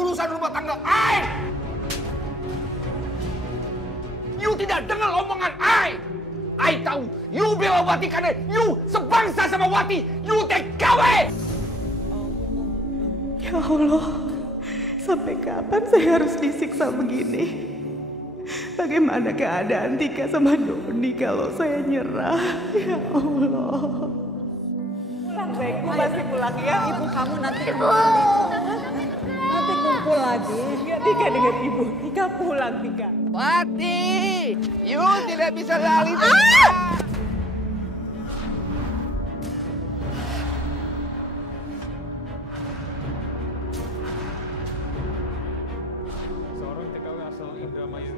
urusan rumah tangga I. You tidak dengar omongan I. I tahu you bela Wati karena you sebangsa sama Wati. You TKW. Ya Allah, sampai kapan saya harus disiksa begini? Bagaimana keadaan Tika sama Doni kalau saya nyerah? Ya Allah. Pulang, Ibu pasti pulang ya. Ibu kamu nanti kembali. Nanti kumpul lagi. Ya, Tika dengar Ibu. Tika pulang, Tika. Wati, you tidak bisa lari dari I. Seorang TKW asal Indramayu.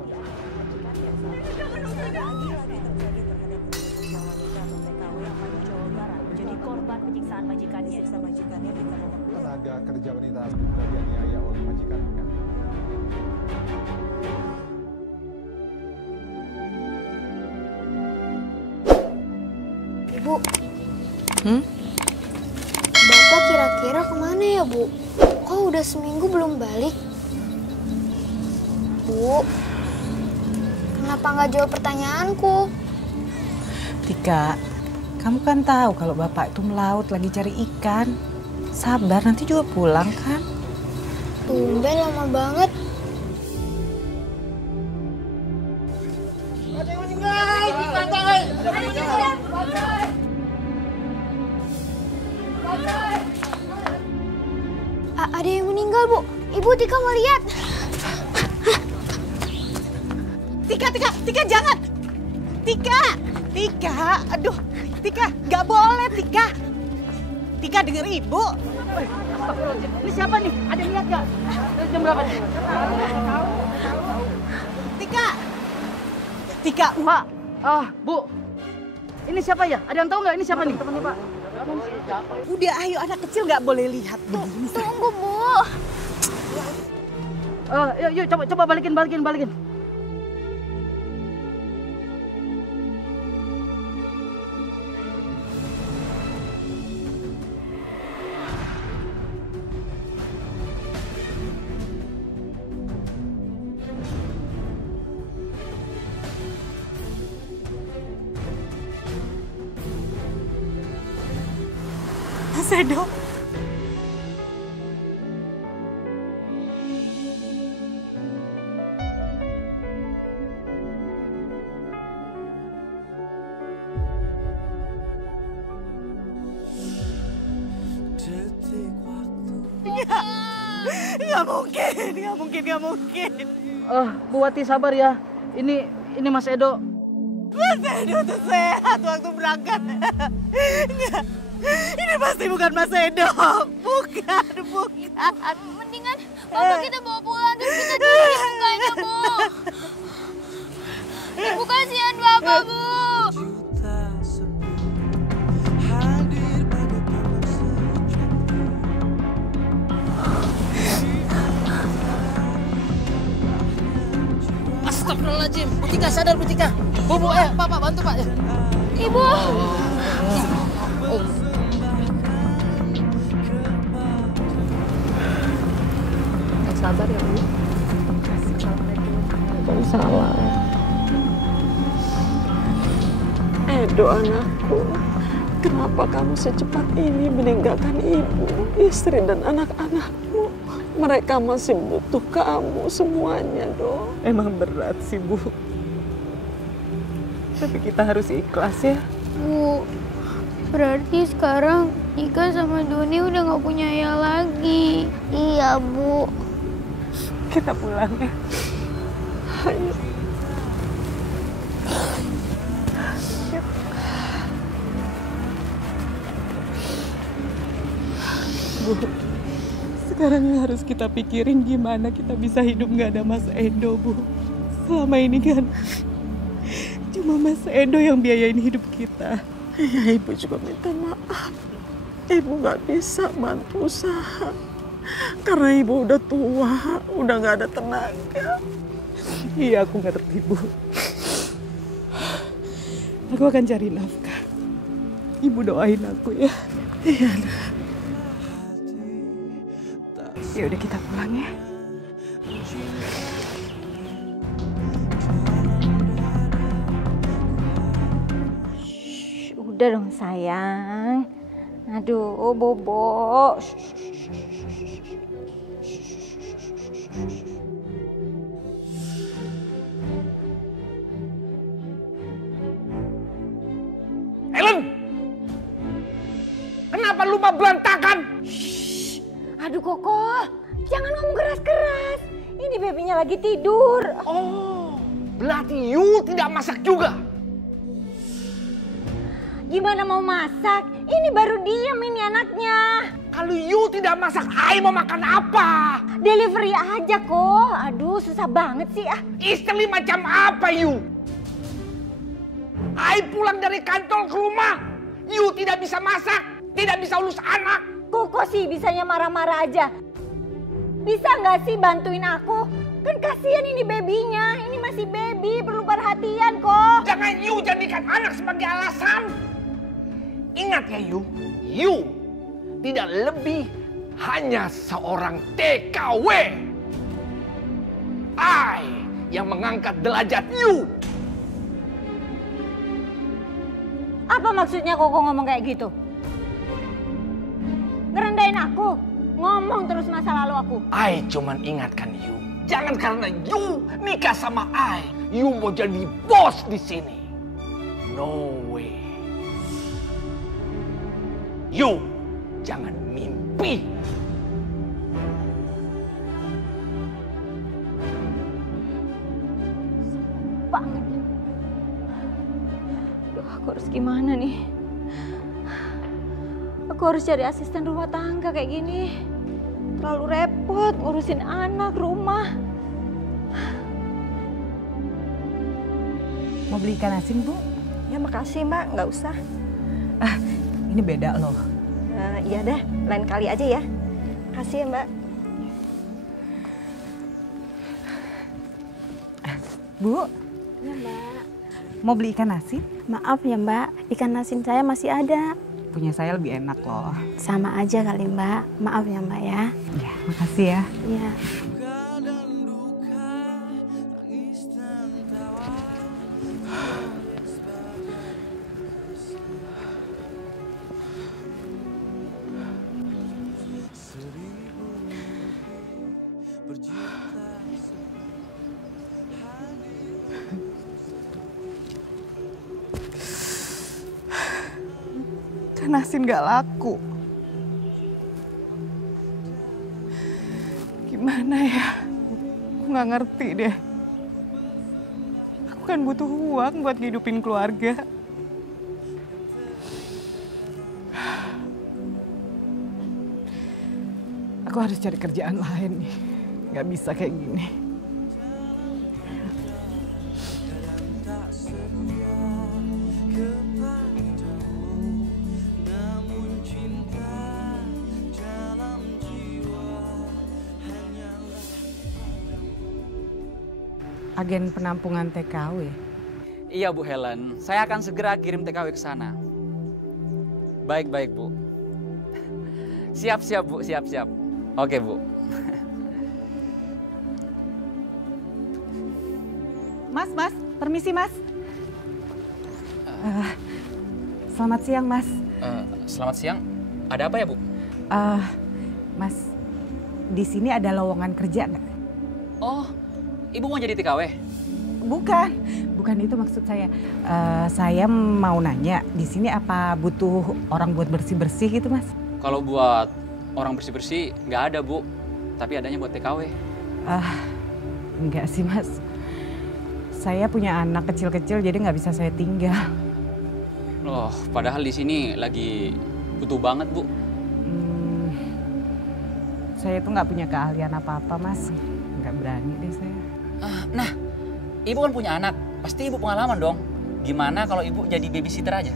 Jadi korban penyiksaan majikannya. Tenaga kerja wanita juga dianiaya oleh majikannya. Ibu. Bapak kira-kira kemana ya, Bu? Kok udah seminggu belum balik? Bu, kenapa nggak jawab pertanyaanku? Tika, kamu kan tahu kalau bapak itu melaut lagi cari ikan. Sabar, nanti juga pulang kan? Tumben lama banget. Ada yang meninggal di pantai. Ada yang meninggal, Bu. Ibu, Tika mau lihat. Tika, jangan! Tika, aduh, Tika, nggak boleh, Tika. Tika, denger Ibu. Ini siapa nih? Ada yang lihat nggak? Jam berapa nih? Tika, Pak, Bu. Ini siapa ya? Ada yang tahu nggak ini siapa nih? Temannya Pak. udah ayo, anak kecil nggak boleh lihat begini. Tunggu, Bu. Yuk, coba balikin. Mas Edo. Nggak mungkin. Bu Wati sabar ya. Ini Mas Edo. Mas Edo tuh sehat waktu berangkat. Nggak. Ini pasti bukan Mas Edo. Bukan. Mendingan Bapak kita bawa pulang terus kita cuci mukanya, Bu. Ibu kasihan Bapak, Bu. Astagfirullahaladzim. Bu Tika sadar, Bu Tika. Bu, Pak bantu Pak ya. Ibu. Sabar ya, Bu. Waalaikumsalam. Edo anakku, kenapa kamu secepat ini meninggalkan ibu, istri dan anak-anakmu? Mereka masih butuh kamu semuanya, Do. Emang berat sih, Bu. Tapi kita harus ikhlas ya. Bu, berarti sekarang Ika sama Doni udah nggak punya ayah lagi. Iya, Bu. Kita pulang ya. Ayo. Bu, sekarang yang harus kita pikirin gimana kita bisa hidup nggak ada Mas Edo, Bu. Selama ini kan cuma Mas Edo yang biayain hidup kita. Ya, Ibu juga minta maaf. Ibu nggak bisa bantu usaha. Karena Ibu udah tua, udah nggak ada tenaga. Iya, aku ngerti, Bu. Aku akan cari nafkah. Ibu doain aku ya. Iya, Ya udah kita pulang ya. Udah dong sayang. Aduh, Bobo. Helen! Kenapa lupa berantakan? Aduh Koko, jangan ngomong keras-keras. Ini babynya lagi tidur. Oh, berarti you tidak masak juga? Gimana mau masak? Ini baru diam ini anaknya. Kalau you tidak masak, I mau makan apa? Delivery aja kok. Aduh susah banget sih ah. Istri macam apa you? I pulang dari kantor ke rumah. You tidak bisa masak, tidak bisa urus anak. Koko sih bisanya marah-marah aja. Bisa nggak sih bantuin aku? Kan kasihan ini babynya. Ini masih baby, perlu perhatian kok. Jangan you jadikan anak sebagai alasan. Ingat ya you tidak lebih hanya seorang TKW. I yang mengangkat derajat you. Apa maksudnya Koko ngomong kayak gitu? Ngerendahin aku? Ngomong terus masa lalu aku? I cuman ingatkan you. Jangan karena you nikah sama I, you mau jadi bos di sini. No way. You jangan mimpi. Banget. Duh, aku harus gimana nih? Aku harus cari asisten rumah tangga kayak gini. Terlalu repot ngurusin anak, rumah. Mau beli ikan asin, Bu? Ya makasih Mbak, nggak usah. Ini beda loh. Iya dah, lain kali aja ya. Kasih ya Mbak. Bu, Ya Mbak. mau beli ikan asin? Maaf ya Mbak, ikan asin saya masih ada. Punya saya lebih enak loh. Sama aja kali Mbak. Maaf ya Mbak ya. Ya, makasih ya. Iya. Ikan asin gak laku. Gimana ya? Aku gak ngerti deh. Aku kan butuh uang buat ngidupin keluarga. Aku harus cari kerjaan lain nih. Gak bisa kayak gini. Agen penampungan TKW. Iya Bu Helen, saya akan segera kirim TKW ke sana. Baik-baik Bu. Siap-siap Bu, siap-siap. Oke Bu. Mas, permisi Mas. Selamat siang Mas. Selamat siang. Ada apa ya Bu? Mas, di sini ada lowongan kerja nggak? Oh, Ibu mau jadi TKW? Bukan itu maksud saya. Saya mau nanya, di sini apa butuh orang buat bersih-bersih gitu Mas? Kalau buat orang bersih-bersih nggak ada Bu, tapi adanya buat TKW. Enggak sih Mas. Saya punya anak kecil-kecil jadi nggak bisa saya tinggal. Loh, padahal di sini lagi butuh banget Bu. Saya tuh nggak punya keahlian apa-apa Mas. Nggak berani deh saya. Nah, Ibu kan punya anak, pasti Ibu pengalaman dong. Gimana kalau Ibu jadi babysitter aja?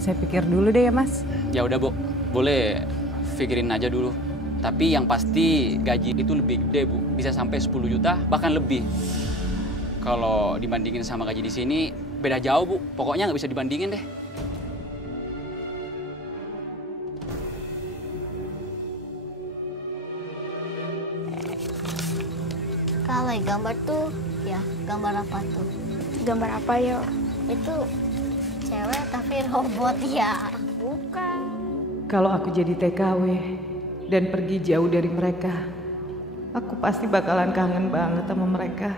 Saya pikir dulu deh ya Mas. Ya udah Bu, boleh pikirin aja dulu. Tapi yang pasti gaji itu lebih gede Bu, bisa sampai 10 juta bahkan lebih. Kalau dibandingin sama gaji di sini beda jauh Bu, pokoknya nggak bisa dibandingin deh. Kalau gambar tuh, ya gambar apa tuh? Gambar apa yo? Itu cewek tapi robot ya? Bukan. Kalau aku jadi TKW dan pergi jauh dari mereka, aku pasti bakalan kangen banget sama mereka.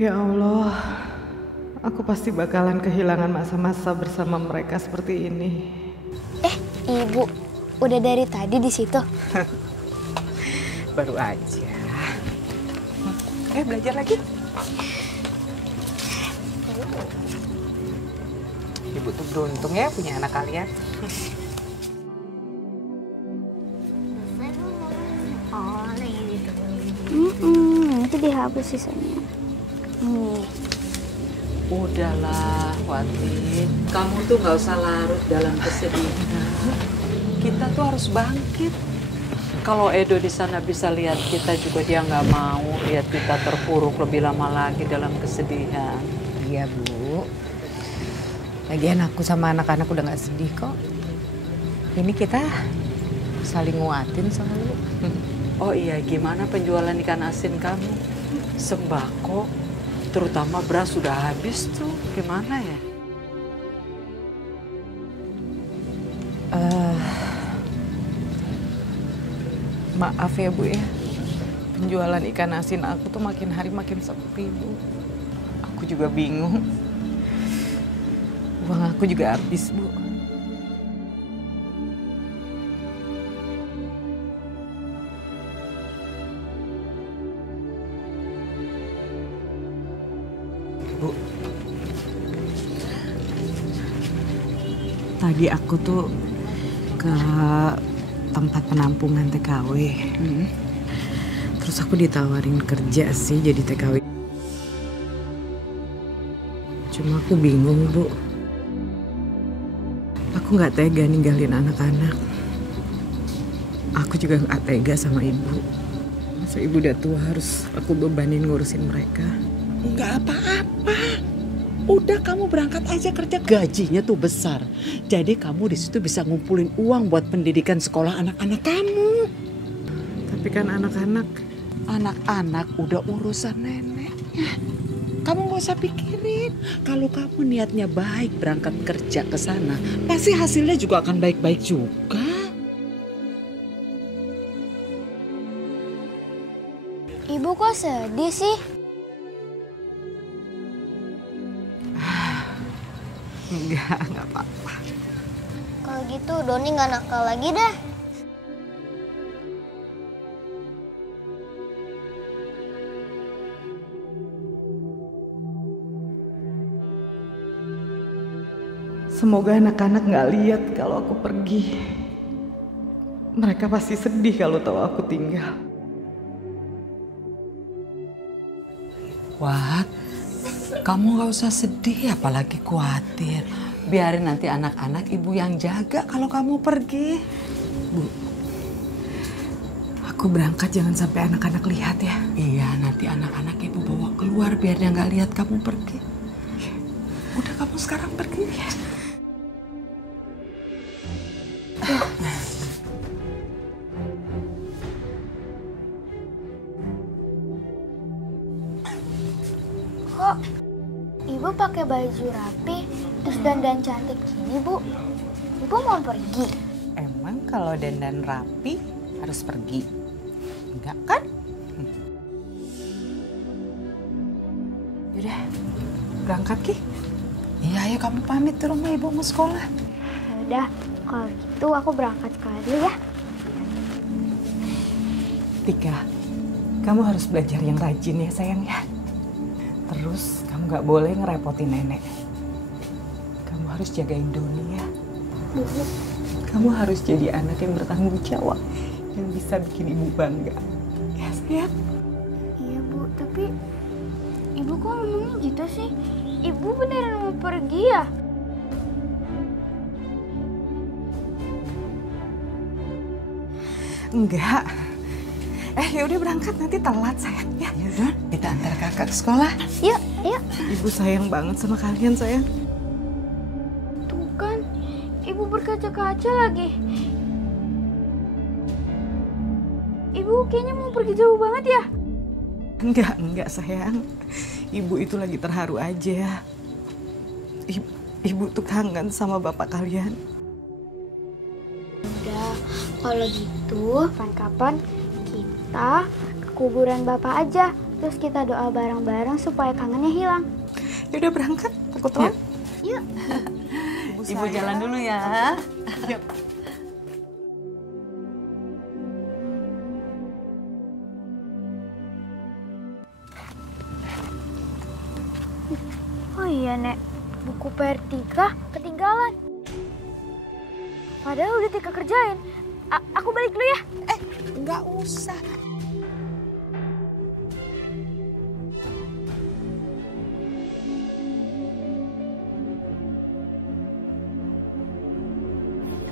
Ya Allah, aku pasti bakalan kehilangan masa-masa bersama mereka seperti ini. Ibu, udah dari tadi di situ? Baru aja. Belajar lagi. Ibu tuh beruntung ya punya anak kalian. Oh, lagi gitu. Nanti dihapus sisanya. Udahlah, Wati. Kamu tuh nggak usah larut dalam kesedihan. Kita tuh harus bangkit. Kalau Edo di sana bisa lihat kita juga, dia nggak mau lihat kita terpuruk lebih lama lagi dalam kesedihan. Iya, Bu. Lagian aku sama anak-anak udah nggak sedih kok. Ini kita saling nguatin selalu. Oh iya, gimana penjualan ikan asin kamu? Sembako, terutama beras sudah habis tuh. Gimana ya? Maaf ya Bu ya, penjualan ikan asin aku tuh makin hari makin sepi Bu. Aku juga bingung. Uang aku juga habis Bu. Bu, tadi aku tuh ke tempat penampungan TKW. Terus aku ditawarin kerja sih jadi TKW. Cuma aku bingung Bu. Aku nggak tega ninggalin anak-anak. Aku juga nggak tega sama ibu. Masa ibu udah tua harus aku bebanin ngurusin mereka. Nggak apa-apa. Udah kamu berangkat aja kerja, gajinya tuh besar. Jadi kamu di situ bisa ngumpulin uang buat pendidikan sekolah anak-anak kamu. Tapi kan anak-anak udah urusan neneknya. Kamu nggak usah pikirin. Kalau kamu niatnya baik berangkat kerja ke sana, pasti hasilnya juga akan baik-baik juga. Ibu kok sedih sih? Enggak apa-apa. Kalau gitu Doni nggak nakal lagi dah. Semoga anak-anak nggak lihat kalau aku pergi. Mereka pasti sedih kalau tahu aku tinggal. Wat, kamu nggak usah sedih apalagi khawatir. Biarin nanti anak-anak ibu yang jaga kalau kamu pergi. Bu, aku berangkat jangan sampai anak-anak lihat ya. Iya, nanti anak-anak ibu bawa keluar biar dia nggak lihat kamu pergi. Udah kamu sekarang pergi ya. Kok ibu pakai baju rapi terus dandan cantik gini, Bu? Ibu mau pergi? Emang kalau dandan rapi harus pergi? Enggak kan? Yaudah, berangkat Ki. Iya, ayo kamu pamit ke rumah ibu mau sekolah. Yaudah, kalau gitu aku berangkat sekolah dulu ya. Tika, kamu harus belajar yang rajin ya sayang ya. Terus kamu gak boleh ngerepotin nenek. Kamu harus jagain Doni ya. Kamu harus jadi anak yang bertanggung jawab, yang bisa bikin ibu bangga. Ya sayang? Iya Bu, tapi ibu kok ngomongnya gitu sih? Ibu beneran mau pergi ya? Enggak. Yaudah berangkat nanti telat sayang ya. Yaudah, kita antar kakak ke sekolah. Yuk, yuk. Ibu sayang banget sama kalian sayang. Tuh kan, ibu berkaca-kaca lagi. Ibu kayaknya mau pergi jauh banget ya? Enggak sayang. Ibu itu lagi terharu aja. Ibu tuh kangen sama bapak kalian. Udah, kalau gitu kapan-kapan kita ke kuburan bapak aja. Terus kita doa bareng-bareng supaya kangennya hilang. Ya udah berangkat, takut telat. Yuk. Ibu jalan dulu ya. Yuk. Oh iya, Nek. Buku PR Tika ketinggalan. Padahal udah Tika kerjain. Aku balik dulu ya. Nggak usah.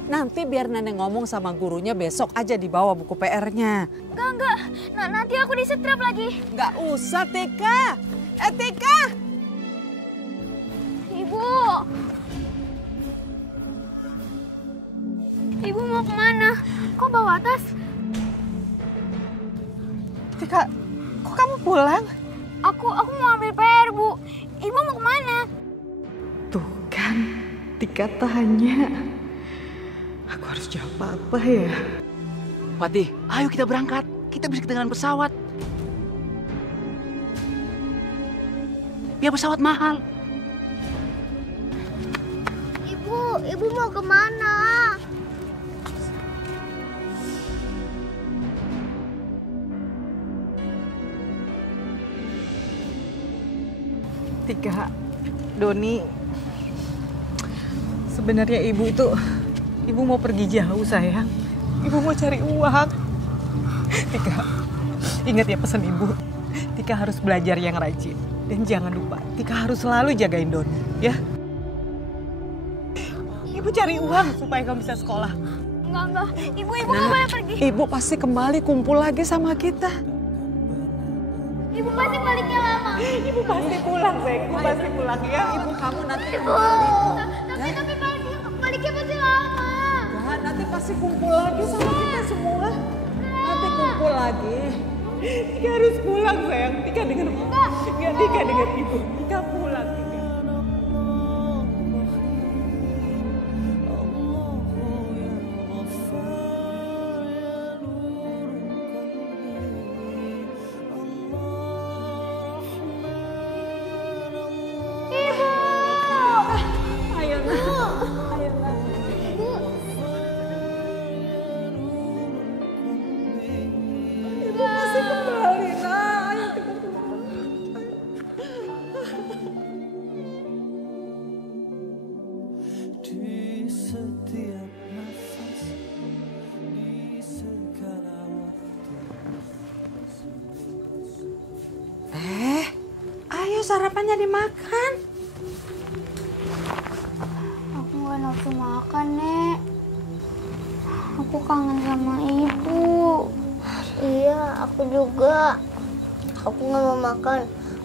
Nanti biar nenek ngomong sama gurunya besok aja dibawa buku PR-nya. Enggak. Nanti aku disetrap lagi. Nggak usah, Tika. Tika! Ibu mau kemana? Kok bawa tas? Tika, kok kamu pulang? Aku mau ambil PR, Bu. Ibu mau kemana? Tuh kan, Tika tanya. Aku harus jawab apa ya? Wati, ayo kita berangkat. Kita bisa ketinggalan pesawat. Biar pesawat mahal. Ibu mau kemana? Tika, Doni, sebenarnya ibu mau pergi jauh sayang. Ibu mau cari uang. Tika, ingat ya pesan ibu. Tika harus belajar yang rajin. Dan jangan lupa, Tika harus selalu jagain Doni, ya. Ibu cari uang supaya kamu bisa sekolah. Enggak. Ibu nggak boleh pergi. Ibu pasti kembali kumpul lagi sama kita. Ibu pasti baliknya lama. Ibu pasti pulang, sayang. Ibu pasti pulang, ya. Ibu kamu nanti Tapi baliknya pasti lama. Ya, nanti pasti kumpul lagi sama kita semua. Nanti kumpul lagi. Tika harus pulang, sayang. Tika dengar ibu. Enggak, Tika dengar ibu. Tika pulang, Tika. Sarapannya dimakan. Aku nggak nafsu makan, Nek. Aku kangen sama ibu. Iya, aku juga. Aku nggak mau makan.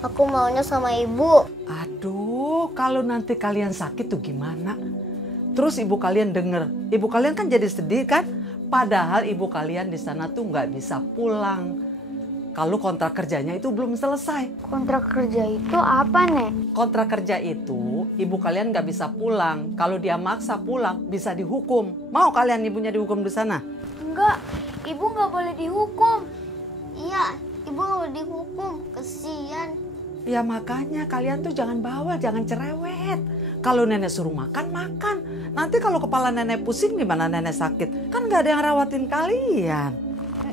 Aku maunya sama ibu. Aduh, kalau nanti kalian sakit tuh gimana? Terus ibu kalian denger, ibu kalian kan jadi sedih kan? Padahal ibu kalian di sana tuh nggak bisa pulang. Kalau kontrak kerjanya itu belum selesai. Kontrak kerja itu apa, Nek? Kontrak kerja itu ibu kalian nggak bisa pulang. Kalau dia maksa pulang bisa dihukum. Mau kalian ibunya dihukum di sana? Enggak, ibu nggak boleh dihukum. Iya, ibu nggak boleh dihukum. Kesian. Ya makanya kalian tuh jangan bawel, jangan cerewet. Kalau nenek suruh makan, makan. Nanti kalau kepala nenek pusing gimana nenek sakit? Kan nggak ada yang rawatin kalian.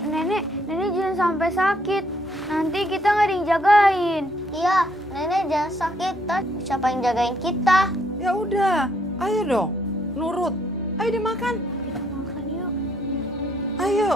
Nenek jangan sampai sakit. Nanti kita nggak ada yang jagain. Iya, nenek jangan sakit. Siapa yang jagain kita? Ya udah, ayo dong, nurut. Ayo dimakan. Makan yuk. Ayo.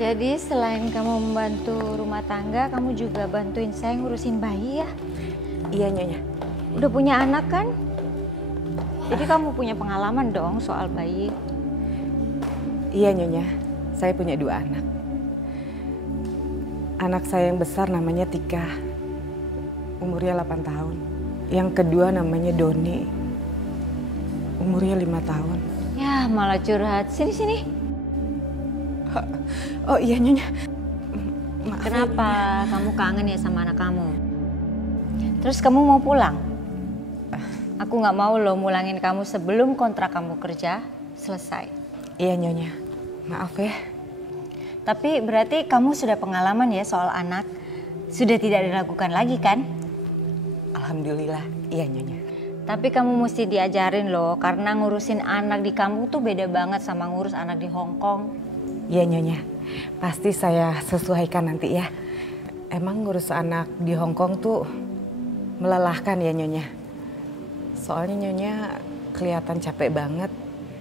Jadi selain kamu membantu rumah tangga, kamu juga bantuin saya ngurusin bayi ya? Iya, Nyonya. Udah punya anak kan? Jadi kamu punya pengalaman dong soal bayi. Iya, Nyonya. Saya punya 2 anak. Anak saya yang besar namanya Tika, umurnya 8 tahun. Yang kedua namanya Doni, umurnya 5 tahun. Ya malah curhat, sini. Oh iya Nyonya. Maaf, Kenapa ya, kamu kangen ya sama anak kamu? Terus kamu mau pulang? Aku nggak mau loh mulangin kamu sebelum kontrak kamu kerja selesai. Iya Nyonya, maaf ya. Tapi berarti kamu sudah pengalaman ya soal anak. Sudah tidak diragukan lagi kan? Alhamdulillah, iya Nyonya. Tapi kamu mesti diajarin loh, karena ngurusin anak di kampung tuh beda banget sama ngurus anak di Hong Kong. Iya Nyonya, pasti saya sesuaikan nanti ya. Emang ngurus anak di Hong Kong tuh melelahkan ya Nyonya. Soalnya Nyonya kelihatan capek banget,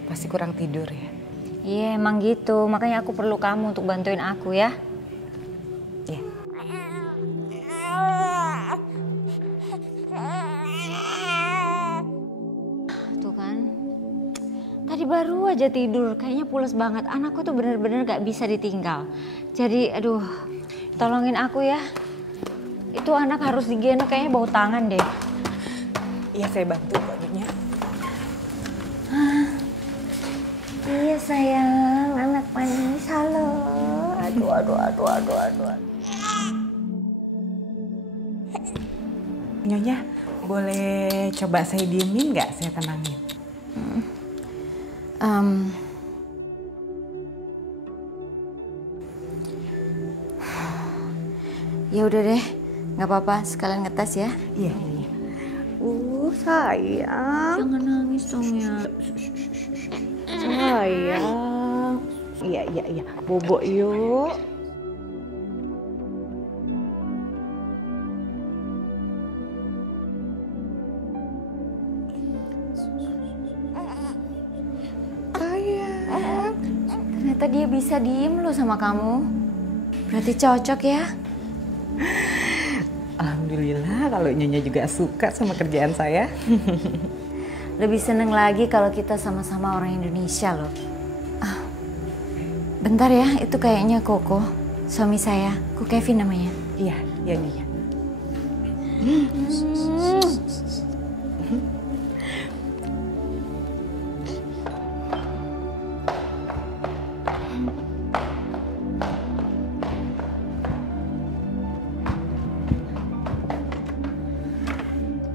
pasti kurang tidur ya. Iya emang gitu, makanya aku perlu kamu untuk bantuin aku ya. Iya. Tuh kan, tadi baru aja tidur, kayaknya pules banget. Anakku tuh bener-bener gak bisa ditinggal. Jadi aduh, tolongin aku ya. Itu anak harus digendong, kayaknya bau tangan deh. Iya saya bantu Kak Nyonya. Iya sayang, anak manis, halo. Aduh. Nyonya, boleh coba saya diemin nggak? Saya tenangin. Ya udah deh, nggak apa-apa. Sekalian ngetes ya. Iya. Sayang. Jangan nangis dong ya. Sayang. Iya. Bobo yuk. Sayang. Ternyata dia bisa diem loh sama kamu. Berarti cocok ya. Alhamdulillah kalau Nyonya juga suka sama kerjaan saya. Lebih seneng lagi kalau kita sama-sama orang Indonesia loh. Bentar ya, itu kayaknya Koko, suami saya. Ko Kevin namanya. Iya Nyonya.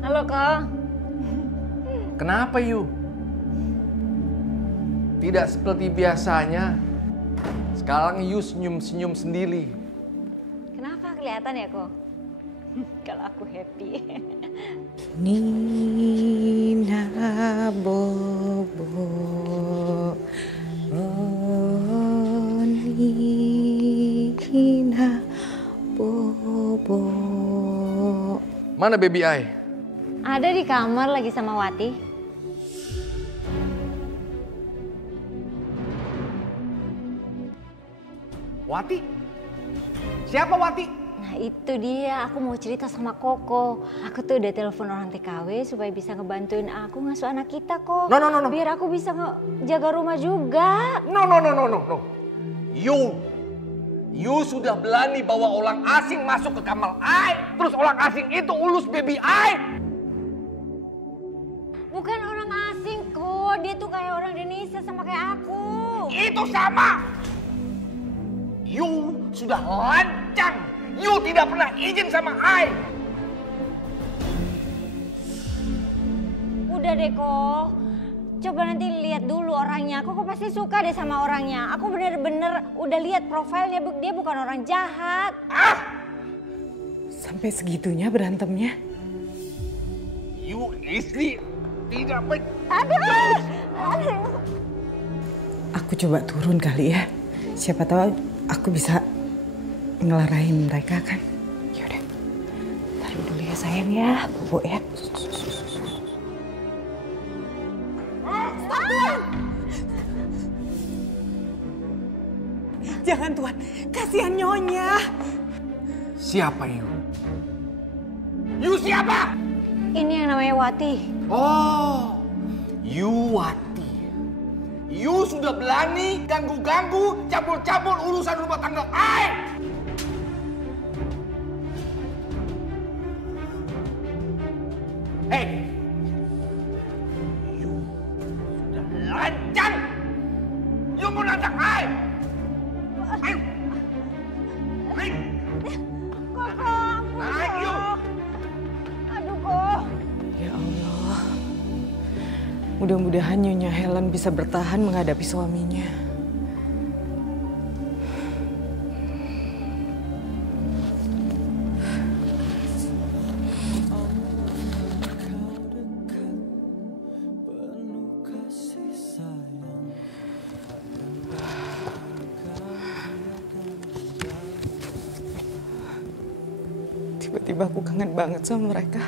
Halo Kak. Kenapa Yu? Tidak seperti biasanya. Sekarang Yu senyum-senyum sendiri. Kenapa kelihatan ya Ko? Kalau aku happy. Nina Bobo, oh Nina Bobo. Mana baby I? Ada di kamar lagi sama Wati. Wati? Siapa Wati? Nah itu dia, aku mau cerita sama Koko. Aku tuh udah telepon orang TKW supaya bisa ngebantuin aku ngasuh anak kita kok. No. Biar aku bisa jaga rumah juga. No. You sudah berani bawa orang asing masuk ke kamar I. Terus orang asing itu ulus baby I. Bukan orang asing kok, dia tuh kayak orang Indonesia sama kayak aku. Itu sama. You sudah lancang. You tidak pernah izin sama I. Udah deh kok. Coba nanti lihat dulu orangnya. Kok pasti suka deh sama orangnya. Aku bener-bener udah lihat profilnya. Dia bukan orang jahat. Sampai segitunya berantemnya? You istri tidak baik. Aduh. Aku coba turun kali ya. Siapa tahu aku bisa ngelarain mereka kan. Yaudah, taruh dulu ya sayang ya, Bobo ya. Jangan Tuan, kasihan Nyonya. Siapa You? You siapa? Ini yang namanya Wati. Oh, You Wati. You sudah berani ganggu-ganggu, cabul-cabul urusan rumah tangga I. Hei! You sudah lancang! You mau nantang I! Ayo! Ayo! Naik you! Aduh kok. Ya Allah. Mudah-mudahan Nyonya Helen bisa bertahan menghadapi suaminya. Tiba-tiba aku kangen banget sama mereka.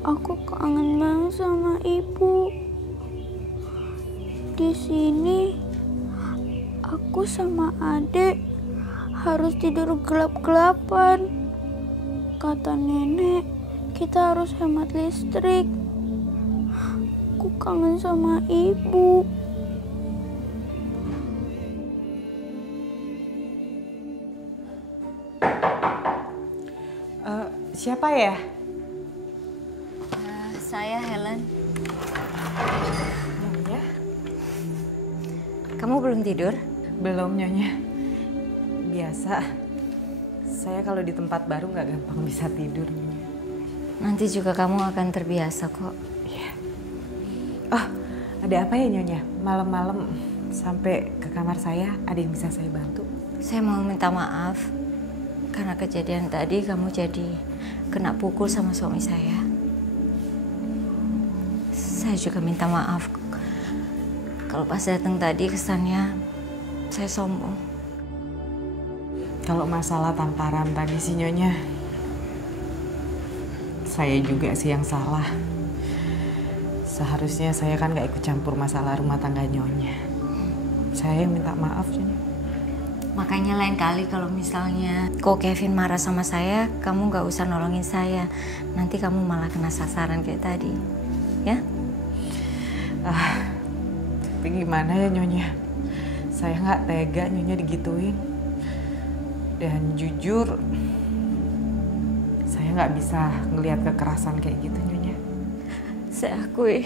Aku kangen banget sama ibu. Di sini aku sama adik harus tidur gelap-gelapan. Kata nenek, kita harus hemat listrik. Aku kangen sama ibu. Siapa ya? Saya Helen. Nyonya? Kamu belum tidur? Belum, Nyonya. Biasa. Saya kalau di tempat baru nggak gampang bisa tidur, Nyonya. Nanti juga kamu akan terbiasa kok. Iya. Oh, ada apa ya, Nyonya? Malam-malam sampai ke kamar saya, ada yang bisa saya bantu? Saya mau minta maaf. Karena kejadian tadi kamu jadi kena pukul sama suami saya. Saya juga minta maaf. Kalau pas datang tadi kesannya saya sombong. Kalau masalah tamparan tadi sih Nyonya, saya juga sih yang salah. Seharusnya saya kan gak ikut campur masalah rumah tangga Nyonya. Saya yang minta maaf, Nyonya. Makanya lain kali kalau misalnya kok Kevin marah sama saya, kamu gak usah nolongin saya. Nanti kamu malah kena sasaran kayak tadi. Ya? Tapi gimana ya Nyonya? Saya nggak tega Nyonya digituin. Dan jujur, saya nggak bisa ngelihat kekerasan kayak gitu Nyonya. Saya akui,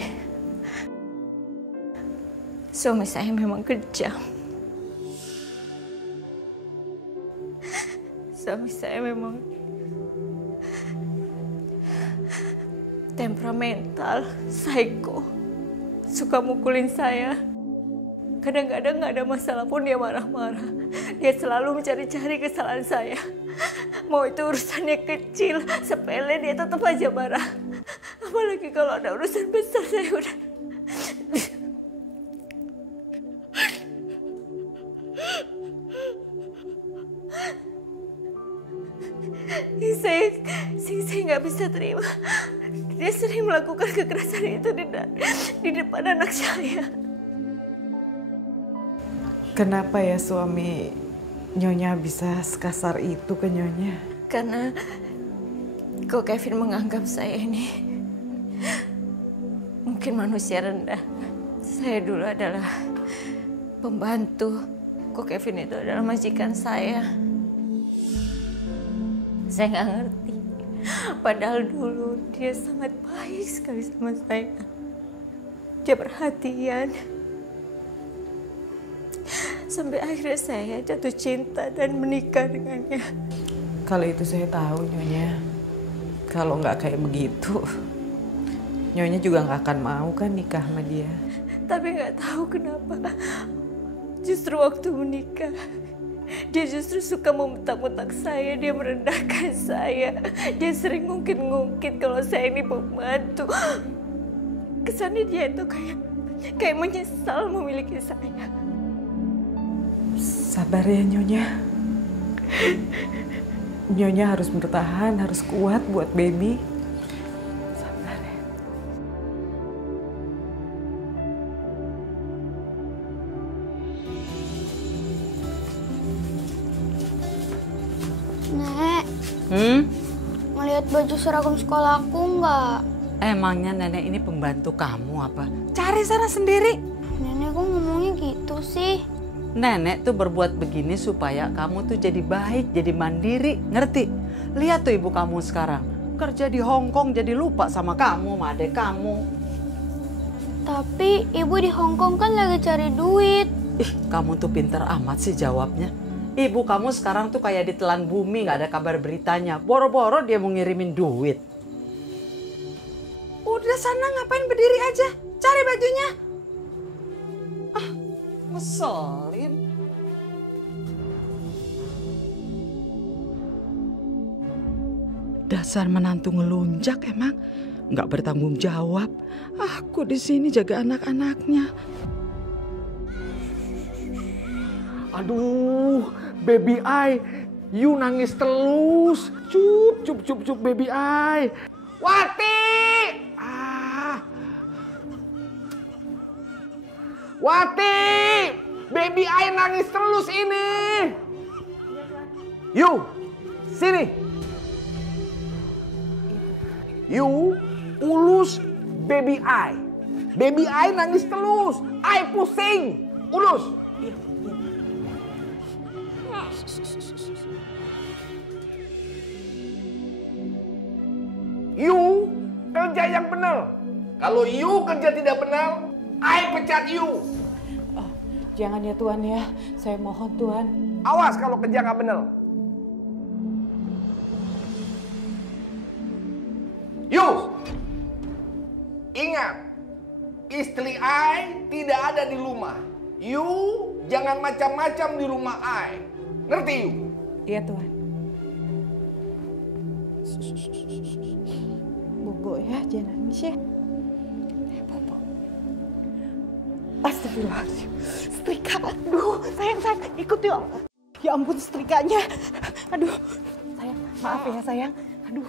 suami saya memang kejam. Suami saya memang temperamental, psycho. Suka mukulin saya. Kadang-kadang nggak ada masalah pun dia marah-marah. Dia selalu mencari-cari kesalahan saya. Mau itu urusannya kecil, sepele, dia tetap aja marah. Apalagi kalau ada urusan besar, saya udah... Saya nggak bisa terima. Dia sering melakukan kekerasan itu di depan anak saya. Kenapa ya suami Nyonya bisa sekasar itu ke Nyonya? Karena kok Kevin menganggap saya ini mungkin manusia rendah. Saya dulu adalah pembantu. Kok Kevin itu adalah majikan saya. Saya nggak ngerti. Padahal dulu dia sangat baik sekali sama saya. Dia perhatian. Sampai akhirnya saya jatuh cinta dan menikah dengannya. Kalau itu saya tahu Nyonya. Kalau nggak kayak begitu, Nyonya juga nggak akan mau kan nikah sama dia. Tapi nggak tahu kenapa. Justru waktu menikah, dia justru suka membentak-bentak saya, dia merendahkan saya. Dia sering ngungkit-ngungkit kalau saya ini pembantu. Kesannya dia itu kayak menyesal memiliki saya. Sabar ya Nyonya. Nyonya harus bertahan, harus kuat buat baby. Sabar ya. Nek, mau lihat baju seragam sekolah aku nggak? Emangnya nenek ini pembantu kamu apa? Cari sana sendiri. Nenek kok ngomongnya gitu sih? Nenek tuh berbuat begini supaya kamu tuh jadi baik, jadi mandiri, ngerti? Lihat tuh ibu kamu sekarang, kerja di Hong Kong jadi lupa sama kamu, sama adek kamu. Tapi ibu di Hong Kong kan lagi cari duit. Ih, kamu tuh pinter amat sih jawabnya. Ibu kamu sekarang tuh kayak ditelan bumi, gak ada kabar beritanya. Boro-boro dia mau ngirimin duit. Udah sana ngapain berdiri aja, cari bajunya. Ah, ngeselin. Dasar menantu ngelunjak emang, nggak bertanggung jawab. Aku di sini jaga anak-anaknya. Aduh, baby I, you nangis terus. Cup, baby I. Wati! Wati! Baby I nangis terus ini. You, sini. You ulus baby I. Baby I nangis terus. I pusing. Ulus. You kerja yang benar. Kalau you kerja tidak benar, I pecat you. Oh, jangan ya Tuan ya, saya mohon Tuan. Awas kalau kerja nggak benar. You, ingat, istri I tidak ada di rumah. You jangan macam-macam di rumah I. Ngerti you? Iya Tuan. Bobo ya, jangan nangis ya. Bobo. Astagfirullahaladzim. Setrika. Aduh, sayang, ikut yuk. Ya ampun setrikanya. Aduh, sayang, maaf ya sayang. Aduh,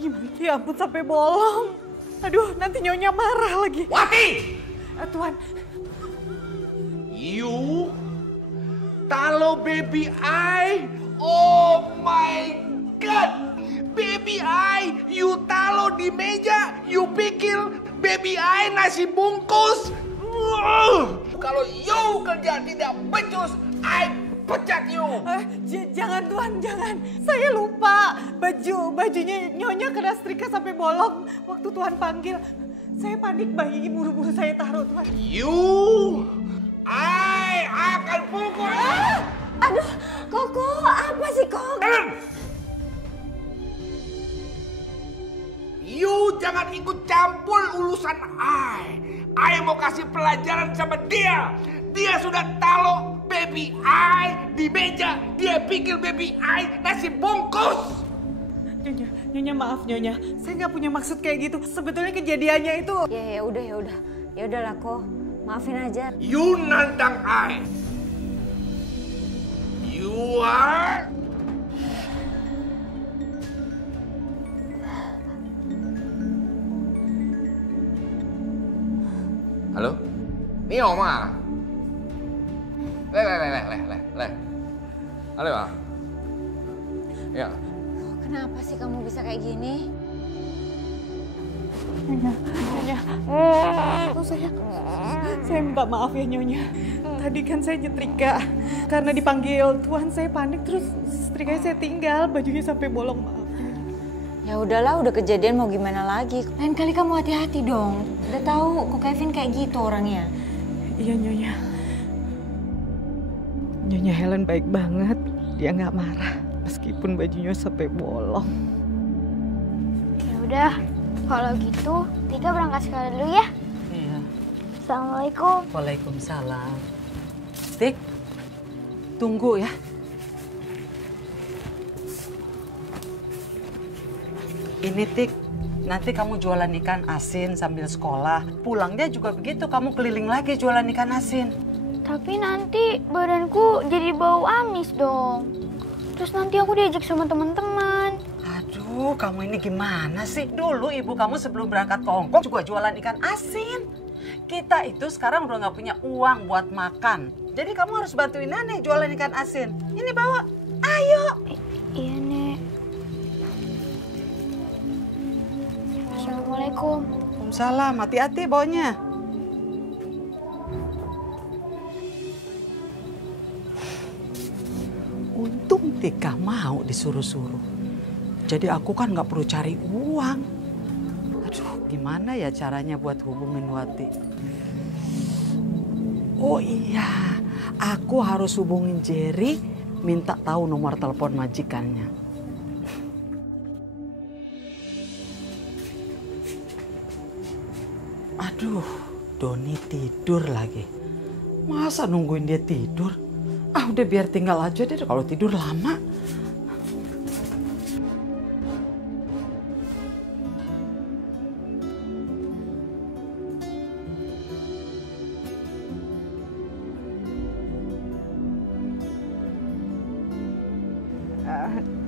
gimana? Ya ampun sampai bolong. Aduh, nanti Nyonya marah lagi. Wati! Tuan. You taruh baby I. Oh my God. Baby I, you taruh di meja, you pikir baby I nasi bungkus. Kalau you kerja tidak becus, I pecat you. Jangan Tuan, jangan. Saya lupa bajunya Nyonya kena setrika sampai bolong waktu Tuan panggil. Saya panik bayi, buru-buru saya taruh Tuan. You, I akan pukul. Aduh, Koko, apa sih Koko? You jangan ikut campur urusan I. I mau kasih pelajaran sama dia. Dia sudah taruh baby I di meja. Dia pikir baby I nasi bungkus. Nyonya maaf Nyonya. Saya nggak punya maksud kayak gitu. Sebetulnya kejadiannya itu. Ya udahlah kok. Maafin aja. You nantang I. You are. Halo? Ini Oma. Le. Halo, Ma. Ya. Kenapa sih kamu bisa kayak gini? Nyonya. Saya minta maaf ya Nyonya. Tadi kan saya nyetrika. Karena dipanggil Tuan saya panik terus setrikanya saya tinggal. Bajunya sampai bolong, maaf. Ya udahlah, udah kejadian mau gimana lagi. Lain kali kamu hati-hati dong. Udah tahu kok Kevin kayak gitu orangnya. Iya Nyonya. Nyonya Helen baik banget. Dia nggak marah meskipun bajunya sampai bolong. Ya udah, kalau gitu Tika berangkat sekolah dulu ya. Iya. Assalamualaikum. Waalaikumsalam. Tik, tunggu ya. Ini Tik, nanti kamu jualan ikan asin sambil sekolah. Pulangnya juga begitu, kamu keliling lagi jualan ikan asin. Tapi nanti badanku jadi bau amis dong. Terus nanti aku diajak sama teman-teman. Aduh, kamu ini gimana sih? Dulu ibu kamu sebelum berangkat ke Hongkong juga jualan ikan asin. Kita itu sekarang udah nggak punya uang buat makan. Jadi kamu harus bantuin nenek jualan ikan asin. Ini bawa, ayo. Iya, Nek. Assalamualaikum. Waalaikumsalam, hati-hati bawanya. Untung Tika mau disuruh-suruh. Jadi aku kan nggak perlu cari uang. Aduh, gimana ya caranya buat hubungin Wati? Oh iya, aku harus hubungin Jerry, minta tahu nomor telepon majikannya. Aduh, Doni tidur lagi. Masa nungguin dia tidur? Ah, udah biar tinggal aja deh kalau tidur lama.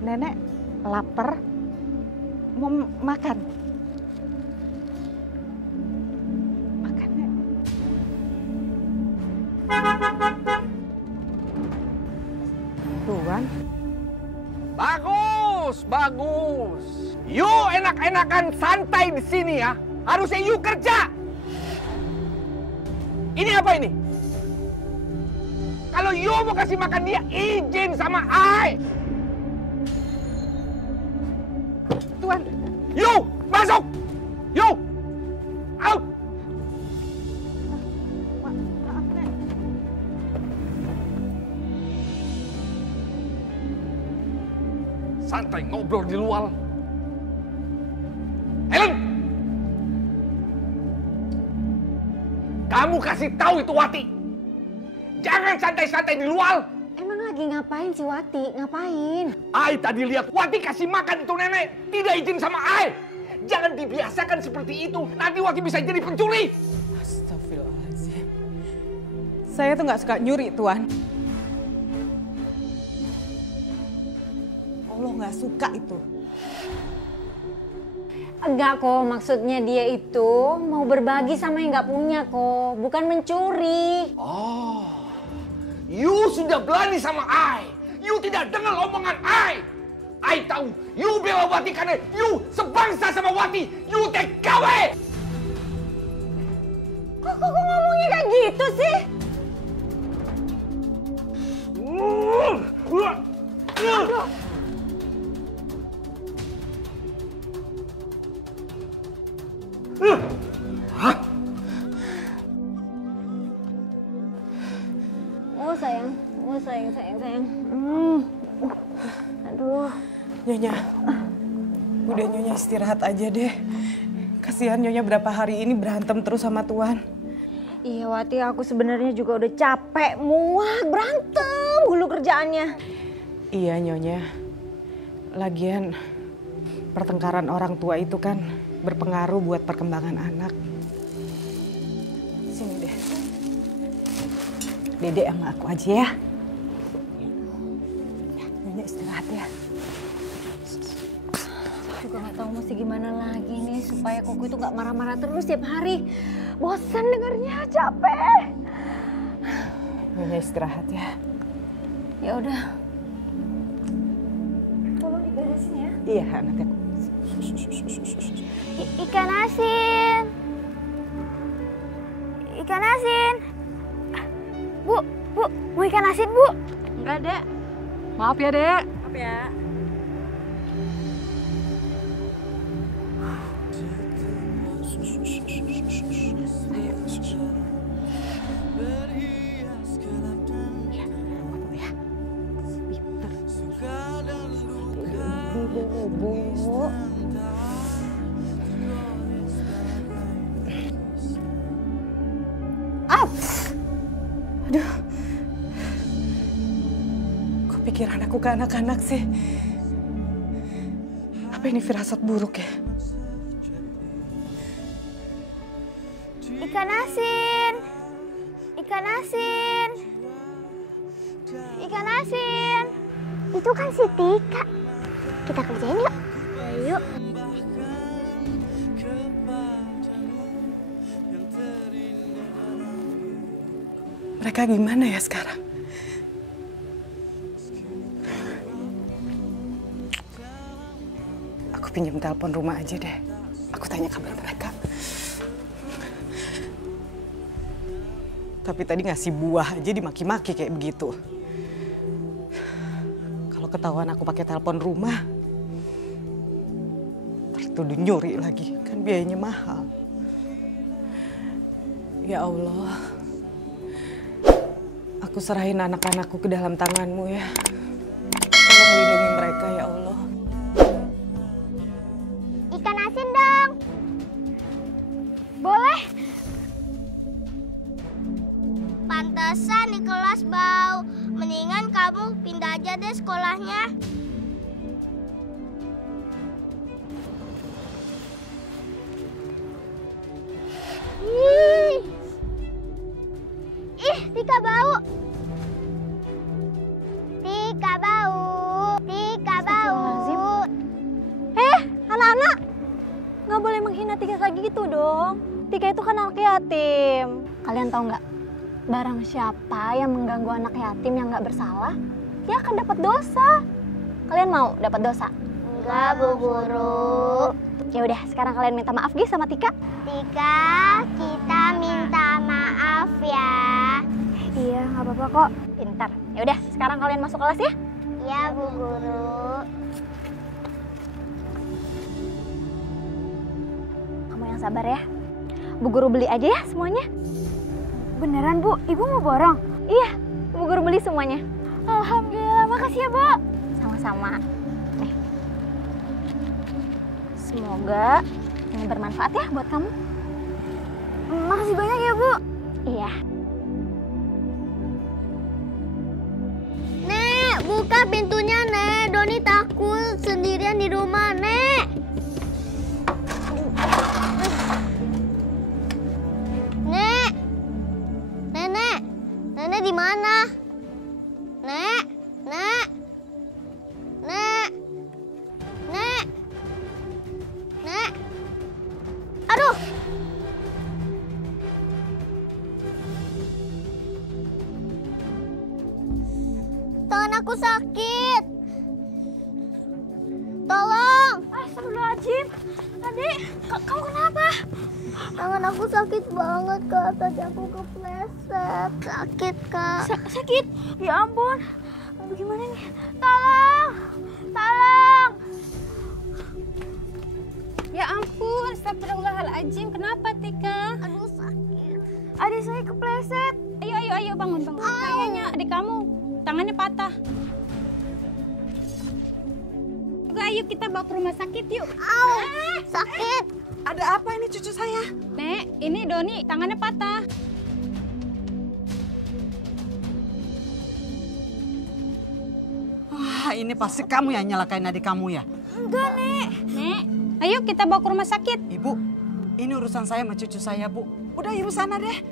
Nenek lapar, mau makan. Makan, Nek. Tuan. Bagus, bagus. You enak-enakan santai di sini ya. Harusnya you kerja. Ini apa ini? Kalau you mau kasih makan dia, izin sama I. Tuan. You, masuk. You, out. Maaf, Nek. Santai ngobrol di luar. Helen, kamu kasih tahu itu Wati. Jangan santai-santai di luar. Emang lagi ngapain si Wati? Ngapain? I tadi lihat Wati kasih makan itu nenek. Tidak izin sama I. Jangan dibiasakan seperti itu. Nanti Wati bisa jadi pencuri. Astagfirullahaladzim. Saya tuh nggak suka nyuri, Tuan. Allah nggak suka itu. Enggak kok, maksudnya dia itu mau berbagi sama yang nggak punya kok, bukan mencuri. Oh, you sudah berani sama I. You tidak dengar omongan I. I tahu, you bela Wati karena you sebangsa sama Wati. You TKW. Kok ngomongnya kayak gitu sih? Aduh. Hah? Sayang. Aduh. Nyonya, udah Nyonya istirahat aja deh. Kasihan Nyonya berapa hari ini berantem terus sama Tuan. Iya Wati, aku sebenarnya juga udah capek, muak, berantem mulu kerjaannya. Iya Nyonya, lagian pertengkaran orang tua itu kan berpengaruh buat perkembangan anak. Sini deh. Dedek sama aku aja ya. Nyonya istirahat ya. Aku juga gak tahu mesti gimana lagi nih supaya Koko itu gak marah-marah terus tiap hari. Bosan dengarnya, capek. Nyonya istirahat ya. Ya udah. Tolong diberesin ya. Iya, nanti aku. Ikan asin. Ikan asin. Bu, mau ikan asin, Bu? Enggak, Dek. Maaf ya, Dek. Maaf ya. Bu. Aduh. Kok pikiran aku ke anak-anak sih? Apa ini firasat buruk ya? Ikan asin. Ikan asin. Ikan asin. Itu kan si Tika. Kita kerjain yuk. Ayo. Mereka gimana ya sekarang? Aku pinjam telepon rumah aja deh. Aku tanya kabar mereka. Tapi tadi ngasih buah aja dimaki-maki kayak begitu. Kalau ketahuan aku pakai telepon rumah, tertuduh nyuri lagi, kan biayanya mahal. Ya Allah, aku serahin anak-anakku ke dalam tangan-Mu ya. Tolong lindungi mereka ya Allah. Ikan asin dong. Boleh. Pantesan di kelas bau. Mendingan kamu pindah aja deh sekolahnya. Ih, Tika bau. Tika bau. Tika bau. Anak-anak, nggak boleh menghina Tika kayak gitu dong. Tika itu kan anak yatim. Kalian tahu nggak? Barang siapa yang mengganggu anak yatim yang nggak bersalah, dia akan dapat dosa. Kalian mau dapat dosa? Enggak, Bu Guru. Ya udah, sekarang kalian minta maaf Gi sama Tika. Tika, kita minta maaf ya. Iya, nggak apa-apa kok. Pintar. Ya udah, sekarang kalian masuk kelas ya. Iya, Bu Guru. Kamu yang sabar ya. Bu Guru beli aja ya semuanya. Beneran Bu, Ibu mau borong? Iya, Bu Guru beli semuanya. Alhamdulillah, makasih ya Bu. Sama-sama. Nih. Semoga ini bermanfaat ya buat kamu. Makasih banyak ya Bu. Iya. Nek, buka pintunya Nek. Doni takut sendirian di rumah Nek. Nek. Nenek. Nenek di mana? Nek. Nek. Nek. Nek. Nek. Aduh. Tangan aku sakit. Tolong. Astagfirullahaladzim. Adik, kamu kenapa? Tangan aku sakit banget, Kak. Tadi aku kepleset. Sakit, Kak. Sakit? Ya ampun. Aduh, gimana nih? Tolong. Tolong. Ya ampun, astagfirullahaladzim. Kenapa, Tika? Aduh, sakit. Adik saya kepleset. Ayo, bangun. Kayaknya adik kamu tangannya patah. Ayo kita bawa ke rumah sakit yuk. Sakit. Ada apa ini cucu saya? Nek, ini Doni tangannya patah. Wah, ini pasti kamu yang nyelakain adik kamu ya? Enggak, Nek. Nek, ayo kita bawa ke rumah sakit. Ibu, ini urusan saya sama cucu saya, Bu. Udah ibu sana deh.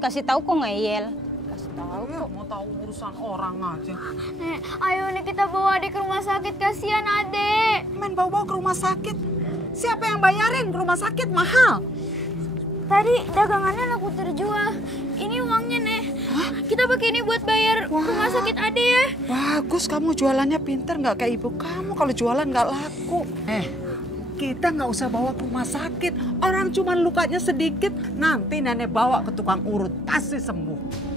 Kasih tahu kok ngeyel. Kasih tahu ya, mau tahu urusan orang aja. Nek, ayo nih kita bawa adik ke rumah sakit, kasihan adik. Main bawa-bawa ke rumah sakit. Siapa yang bayarin ke rumah sakit? Mahal. Tadi dagangannya laku terjual. Ini uangnya, Nek. Kita pakai ini buat bayar rumah sakit Ade ya. Bagus, kamu jualannya pinter, nggak kayak ibu kamu. Kalau jualan nggak laku. Kita nggak usah bawa ke rumah sakit. Orang cuma lukanya sedikit. Nanti nenek bawa ke tukang urut, pasti sembuh.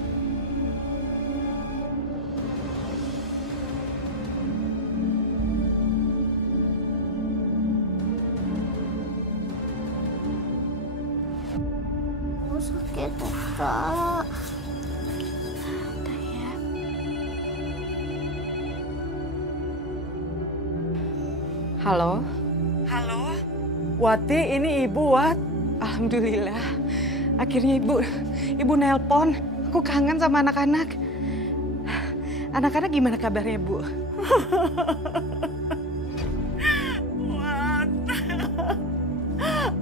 Sakit, Kak. Halo? Halo? Wati, ini Ibu, Wat. Alhamdulillah. Akhirnya Ibu nelpon. Aku kangen sama anak-anak. Anak-anak gimana kabarnya, Bu? Wat.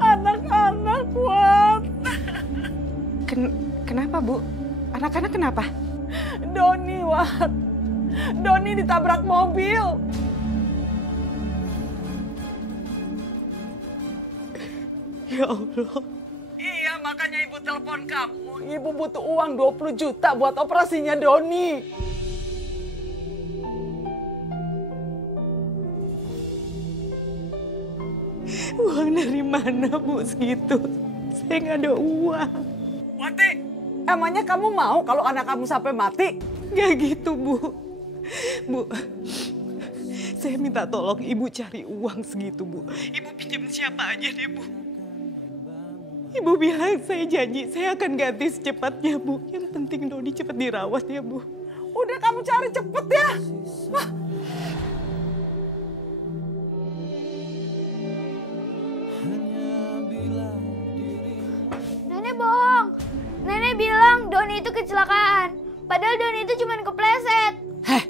Anak-anak, Wat. Kenapa, Bu? Anak-anak kenapa? Doni, Wat. Doni ditabrak mobil. Ya Allah. Iya, makanya ibu telepon kamu. Ibu butuh uang 20 juta buat operasinya Doni. Uang dari mana, Bu, segitu? Saya nggak ada uang. Wati, emangnya kamu mau kalau anak kamu sampai mati? Nggak gitu, Bu. Bu, saya minta tolong Ibu cari uang segitu, Bu. Ibu pinjam siapa aja deh, Bu. Ibu bilang saya janji saya akan ganti secepatnya, Bu. Yang penting Doni cepat dirawat ya, Bu. Udah kamu cari cepet ya. Wah. Nenek bohong. Nenek bilang Doni itu kecelakaan. Padahal Doni itu cuma kepleset. Heh,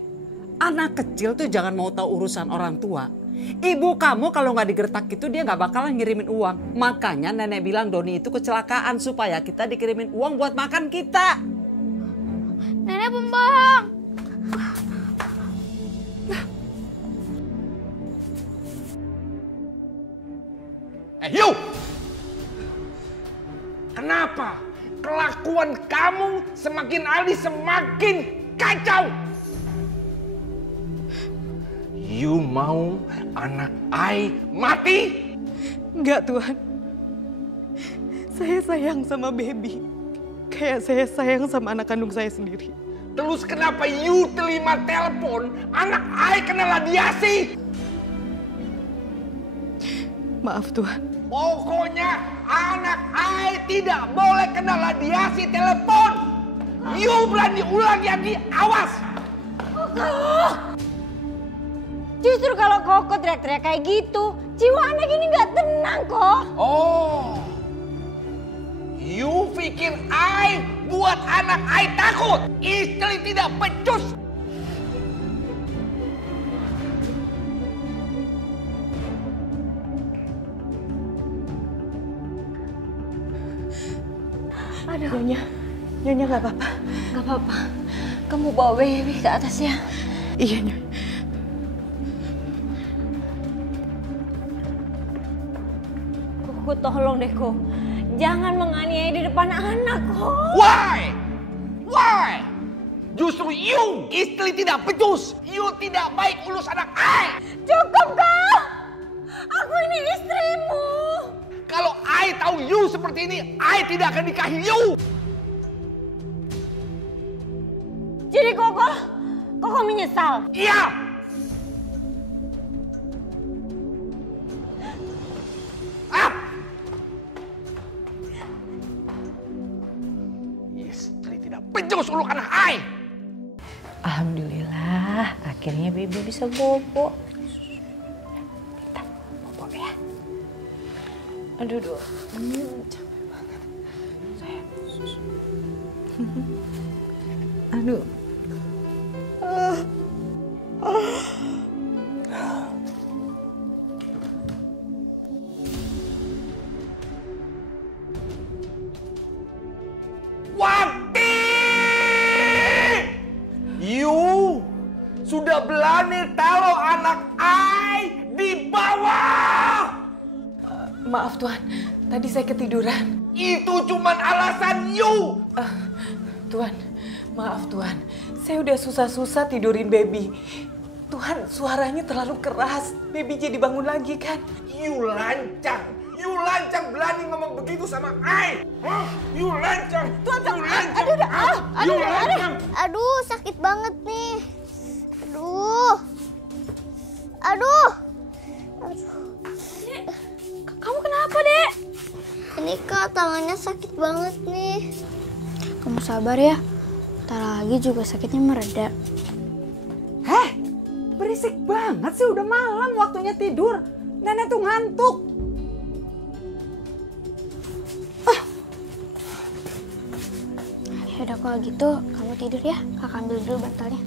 anak kecil tuh jangan mau tahu urusan orang tua. Ibu kamu kalau nggak digertak itu dia nggak bakalan ngirimin uang. Makanya nenek bilang Doni itu kecelakaan supaya kita dikirimin uang buat makan kita. Nenek pembohong. You! Kenapa kelakuan kamu semakin hari semakin kacau? You mau anak I mati? Enggak, Tuhan. Saya sayang sama baby. Kayak saya sayang sama anak kandung saya sendiri. Terus kenapa you terima telepon anak I kena radiasi? Maaf, Tuhan. Pokoknya anak I tidak boleh kena radiasi telepon. You berani ulang lagi, awas. Justru kalau Koko teriak-teriak kayak gitu, jiwa anak ini nggak tenang kok. Oh, you pikir I buat anak I takut? Istri tidak becus. Aduh. Nyonya nggak apa-apa. Nggak apa-apa. Kamu bawa baby ke atas ya. Iya, Nyonya. Koko tolong deh kok. Jangan menganiaya di depan anak kok. Why? Why? Justru you istri tidak becus. You tidak baik urus anak I. Cukup kok. Aku ini istrimu. Kalau I tahu you seperti ini, I tidak akan nikahi you. Jadi Koko menyesal? Iya. Istri tidak becus urus anak I. Alhamdulillah, akhirnya baby bisa bobo. Kita bobo ya. Aduh, capek banget. Sayang. Aduh. Wati! You sudah berani taruh anak I di bawah. Maaf, Tuhan. Tadi saya ketiduran. Itu cuman alasan you. Tuhan, maaf Tuhan. Saya udah susah-susah tidurin baby. Tuhan, suaranya terlalu keras. Baby jadi bangun lagi kan? You lancang. You lancang berani ngomong begitu sama I. Huh? You lancang. Tuhan, you lancang. aduh, You lancang. aduh, sakit banget nih. Aduh. Kamu kenapa, Dek? Ini Kak, tangannya sakit banget nih. Kamu sabar ya. Ntar lagi juga sakitnya mereda. Heh, berisik banget sih, udah malam waktunya tidur. Nenek tuh ngantuk. Ya udah kalau gitu, kamu tidur ya. Kakak ambil dulu bantalnya.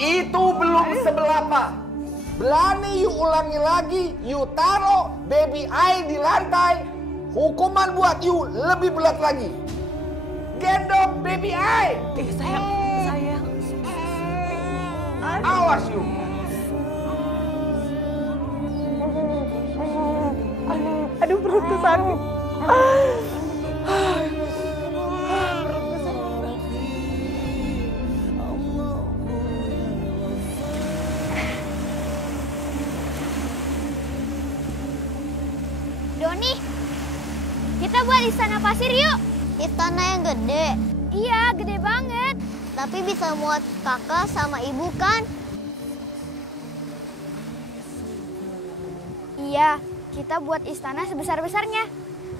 Itu belum seberapa. Berani you ulangi lagi, you taruh baby I di lantai, hukuman buat you lebih berat lagi. Gendong baby I. Sayang. Awas you. Aduh, perutku sakit. Doni, kita buat istana pasir yuk. Istana yang gede? Iya, gede banget. Tapi bisa muat kakak sama ibu kan? Iya, kita buat istana sebesar-besarnya.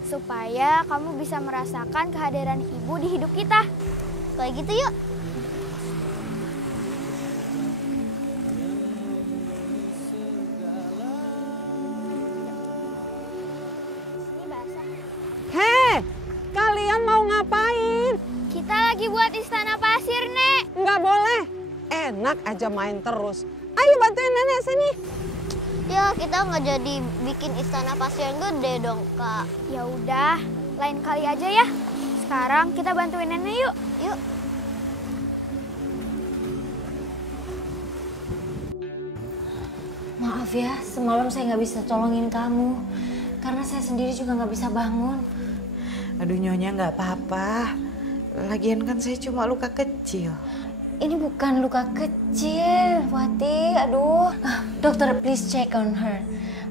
Supaya kamu bisa merasakan kehadiran ibu di hidup kita. Kayak gitu yuk. Hei, kalian mau ngapain? Kita lagi buat istana pasir, Nek. Nggak boleh. Enak aja main terus. Ayo bantuin nenek sini. Ya, kita nggak jadi bikin istana pasir yang gede dong, Kak. Ya udah, lain kali aja ya. Sekarang kita bantuin nenek yuk. Yuk. Maaf ya, semalam saya nggak bisa tolongin kamu. Karena saya sendiri juga nggak bisa bangun. Aduh Nyonya, nggak apa-apa. Lagian kan saya cuma luka kecil. Ini bukan luka kecil, Wati. Aduh. Dokter, please check on her.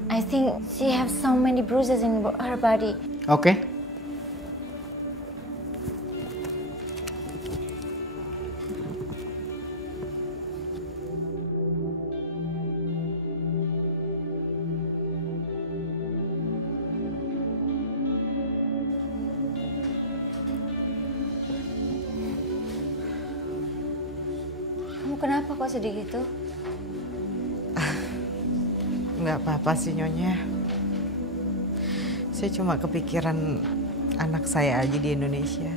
I think she have so many bruises in her body. Oke. Kenapa kok sedih gitu? Nggak apa-apa sih Nyonya. Saya cuma kepikiran anak saya aja di Indonesia.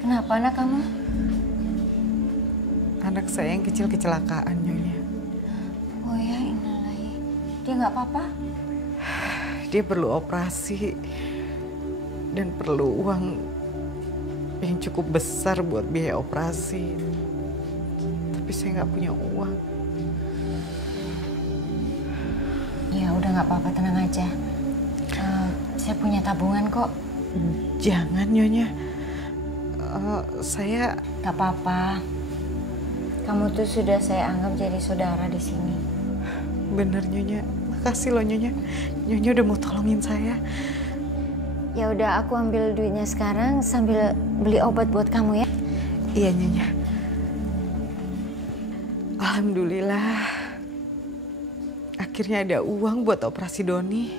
Kenapa anak kamu? Anak saya yang kecil kecelakaan Nyonya. Oh ya, innalillahi. Dia nggak apa-apa? Dia perlu operasi dan perlu uang yang cukup besar buat biaya operasi. Tapi saya nggak punya uang. Ya udah nggak apa-apa, tenang aja. Saya punya tabungan kok. Jangan Nyonya. Saya nggak apa-apa. Kamu tuh sudah saya anggap jadi saudara di sini. Bener Nyonya. Makasih loh Nyonya. Nyonya udah mau tolongin saya. Ya udah, aku ambil duitnya sekarang sambil beli obat buat kamu ya. Iya Nyonya. Alhamdulillah. Akhirnya ada uang buat operasi Doni.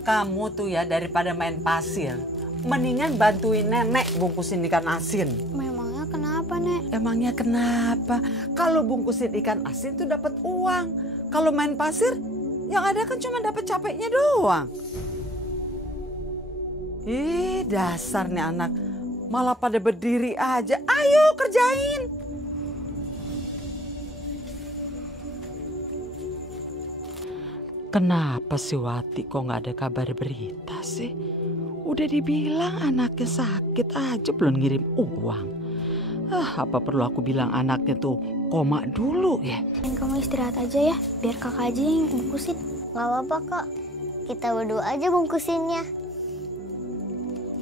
Kamu tuh ya daripada main pasir, mendingan bantuin nenek bungkusin ikan asin. Memangnya kenapa, Nek? Emangnya kenapa? Kalau bungkusin ikan asin tuh dapat uang. Kalau main pasir, yang ada kan cuma dapat capeknya doang. Ih, dasar nih anak. Malah pada berdiri aja. Ayo kerjain. Kenapa sih Wati kok nggak ada kabar berita sih? Udah dibilang anaknya sakit aja belum ngirim uang. Apa perlu aku bilang anaknya tuh koma dulu ya? Kamu istirahat aja ya, biar kakak aja yang bungkusin. Gak apa-apa kok, kita berdua aja bungkusinnya.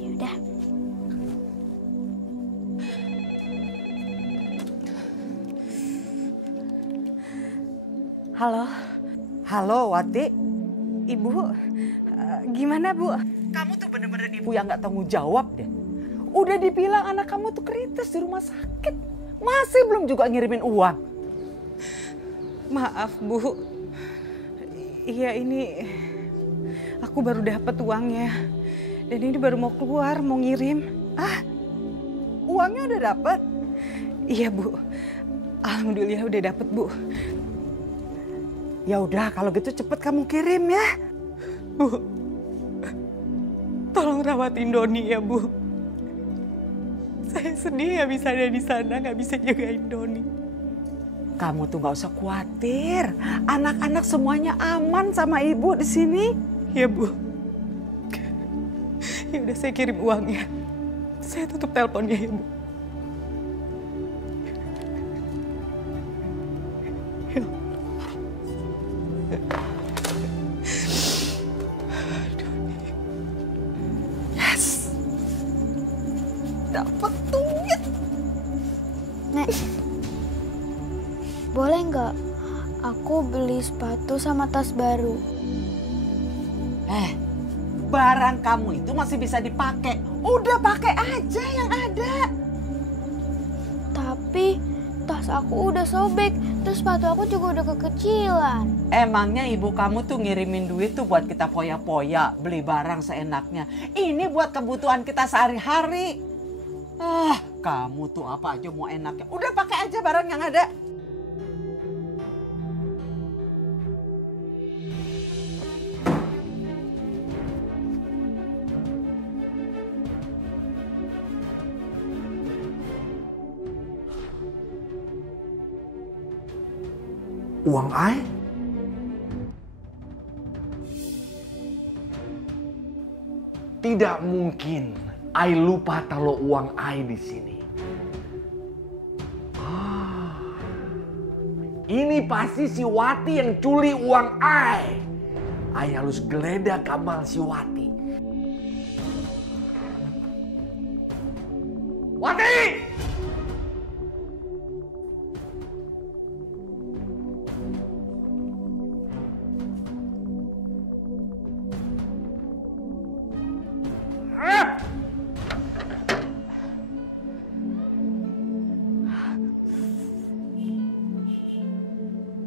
Ya udah. Halo. Halo Wati. Ibu, gimana Bu? Kamu tuh bener-bener ibu yang gak tanggung jawab deh. Udah dibilang anak kamu tuh kritis di rumah sakit. Masih belum juga ngirimin uang. Maaf Bu. Iya ini, aku baru dapat uangnya. Dan ini baru mau keluar, mau ngirim. Uangnya udah dapet? Iya Bu. Alhamdulillah udah dapet Bu. Ya udah kalau gitu cepet kamu kirim ya. Bu, tolong rawatin Doni ya Bu. Saya sedih nggak bisa ada di sana, nggak bisa jagain Doni. Kamu tuh nggak usah khawatir. Anak-anak semuanya aman sama ibu di sini. Ya Bu. Ya udah saya kirim uangnya. Saya tutup teleponnya ya Bu. Yes. Dapat duit. Nek, boleh nggak aku beli sepatu sama tas baru? Barang kamu itu masih bisa dipakai. Udah pakai aja yang ada. Tapi tas aku udah sobek, terus sepatu aku juga udah kekecilan. Emangnya ibu kamu tuh ngirimin duit tuh buat kita poya-poya, beli barang seenaknya. Ini buat kebutuhan kita sehari-hari. Kamu tuh apa aja mau enaknya. Udah pakai aja barang yang ada. Uang Ai? Tidak mungkin Ai lupa taruh uang Ai di sini. Ini pasti si Wati yang curi uang Ai. Ai harus geledah kamar si Wati. Wati!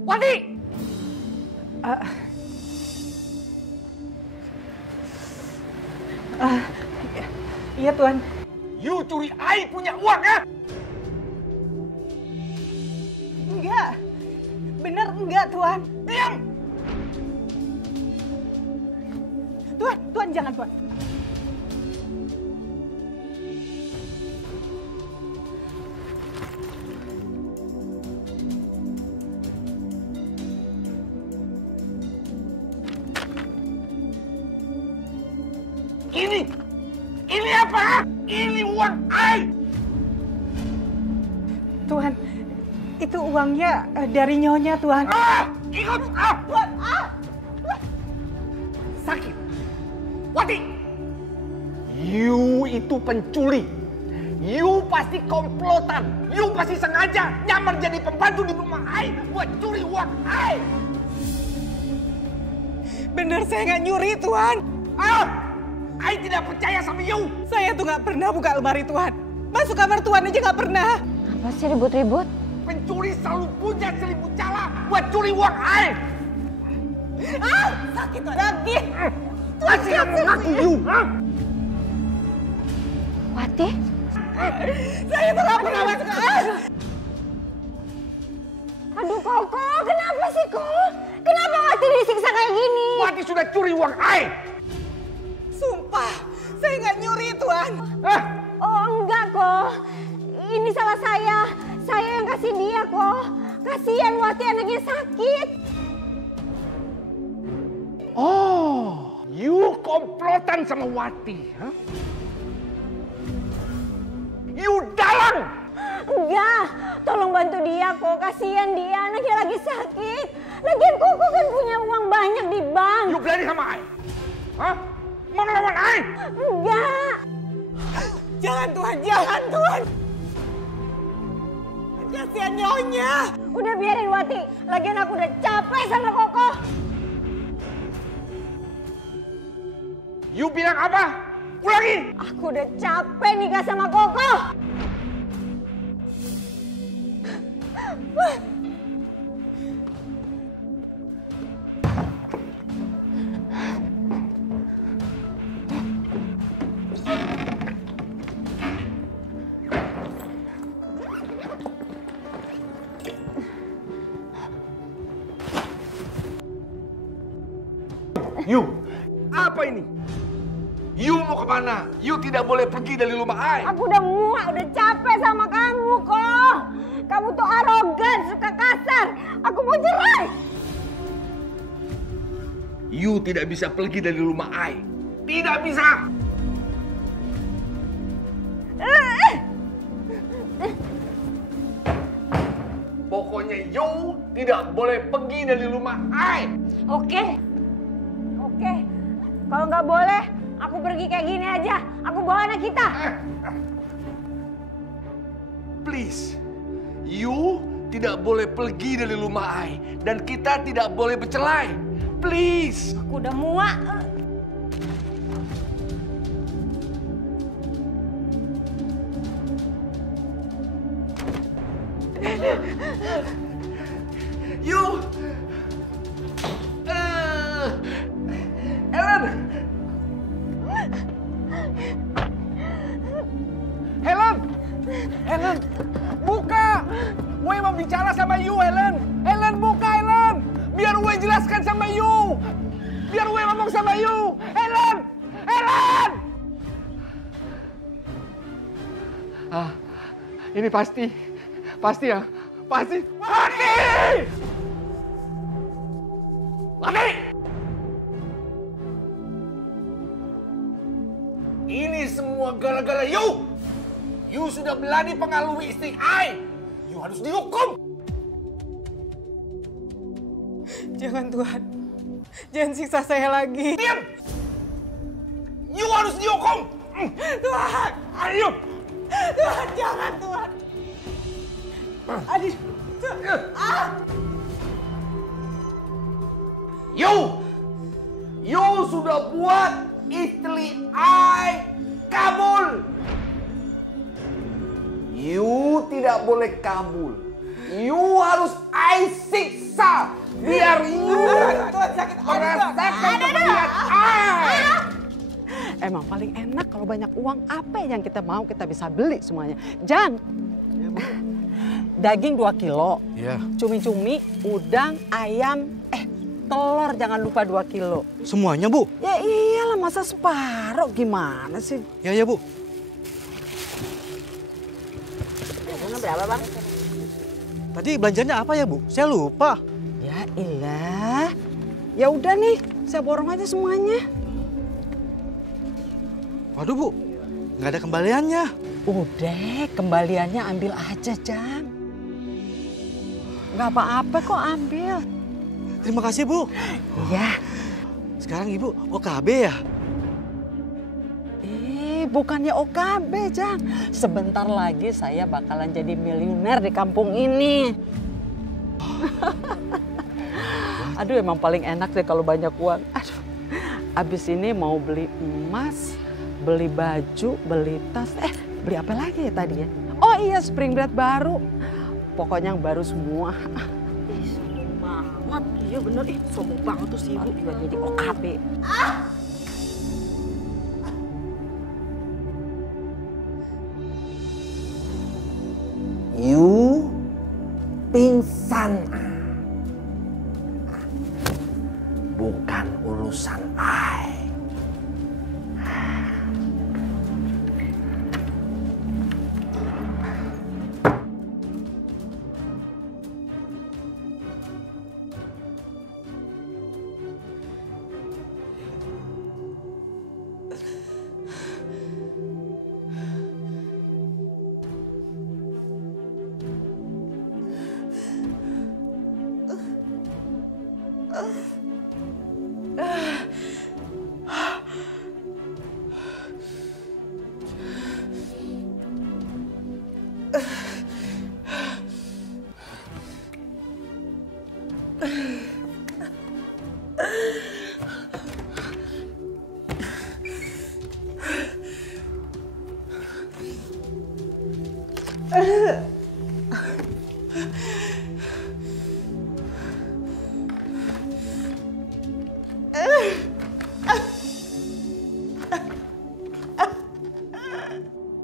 Wati! Iya Tuan. You curi Ai punya uang ya? Enggak. Bener enggak Tuan. Diam! Tuan jangan Tuan. Ini apa? Ini uang Ai. Tuan, itu uangnya dari Nyonya Tuan. Ikut! Tuan, Sakit. Wati! You itu pencuri. You pasti komplotan. You pasti sengaja nyamar jadi pembantu di rumah Ai buat curi uang Ai. Bener saya nggak nyuri Tuan. Ai tidak percaya sama you. Saya tuh nggak pernah buka lemari Tuan. Masuk kamar Tuan aja nggak pernah. Apa sih ribut-ribut? Pencuri selalu punya seribu cara buat curi uang Ai. Sakit Tuan. Lagi. Masih kamu ngaku you. Wati? Saya tuh nggak pernah masuk. Aduh Koko, kenapa sih Koko? Kenapa Wati disiksa kayak gini? Wati sudah curi uang Ai. Sumpah, saya nggak nyuri Tuan. Oh enggak kok, ini salah saya. Saya yang kasih dia kok. Kasihan Wati anaknya sakit. Oh, you komplotan sama Wati, huh? You dalang! Enggak, tolong bantu dia kok. Kasihan dia, anaknya lagi sakit. Lagian Koko kan punya uang banyak di bank. You berani sama Ai? Hah? Mau ngelawan Ai? Enggak. Jangan Tuhan, jangan Tuhan. Kasihan Nyonya. Udah biarin Wati. Lagian aku udah capek sama Koko. You bilang apa? Ulangi. Aku udah capek nikah sama Koko. You, apa ini? You mau mau kemana? You tidak boleh pergi dari rumah I. Aku udah muak, udah capek sama kamu kok. Kamu tuh arogan, suka kasar. Aku mau cerai. You tidak bisa pergi dari rumah I. Tidak bisa. Pokoknya you tidak boleh pergi dari rumah I. Oke. Kalau nggak boleh, aku pergi kayak gini aja. Aku bawa anak kita. Please, you tidak boleh pergi dari rumah I. Dan kita tidak boleh bercerai. Please. Aku udah muak. You. Helen, buka. Gue mau bicara sama you, Helen. Helen, buka, Helen. Biar gue jelaskan sama you. Biar gue ngomong sama you. Helen. Ini pasti ya. Pasti. Laki! Ini semua gara-gara you. You sudah berani pengaruhi istri I. You harus dihukum. Jangan Tuhan. Jangan siksa saya lagi. Diam. You harus dihukum. Tuhan. Ayo. Tuhan, jangan Tuhan. Aduh. You sudah buat istri I kabul. You tidak boleh kabul. You harus I siksa biar you merasakan kebahagiaan I. Emang paling enak kalau banyak uang, apa yang kita mau kita bisa beli semuanya. Jang, daging 2 kilo, cumi-cumi, udang, ayam, telur jangan lupa 2 kilo. Semuanya, Bu? Ya iyalah, masa separuh, gimana sih? Ya, Bu. Berapa, Bang? Tadi belanjanya apa ya, Bu? Saya lupa. Ya ilah. Ya udah nih, saya borong aja semuanya. Waduh, Bu. Nggak ada kembaliannya. Udah, kembaliannya ambil aja, Jang. Nggak apa-apa kok, ambil. Terima kasih, Bu. Iya. Sekarang Ibu OKB ya? Bukannya OKB, Jang. Sebentar lagi saya bakalan jadi miliuner di kampung ini. Aduh, emang paling enak deh kalau banyak uang. Aduh, abis ini mau beli emas, beli baju, beli tas. Beli apa lagi ya tadi ya? Oh iya, spring bed baru. Pokoknya yang baru semua. Sombong banget. Iya bener, sombong banget tuh si Ibu juga jadi OKB. You pingsan. Bukan urusan I.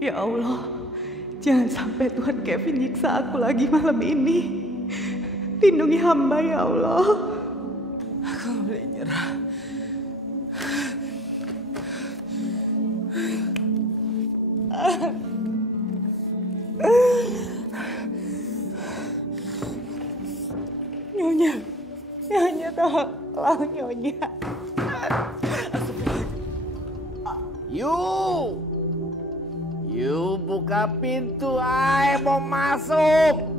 Ya Allah, jangan sampai Tuhan Kevin nyiksa aku lagi malam ini. Lindungi hamba ya Allah. Aku nggak boleh nyerah. Tolong Nyonya. You buka pintu, ay mau masuk.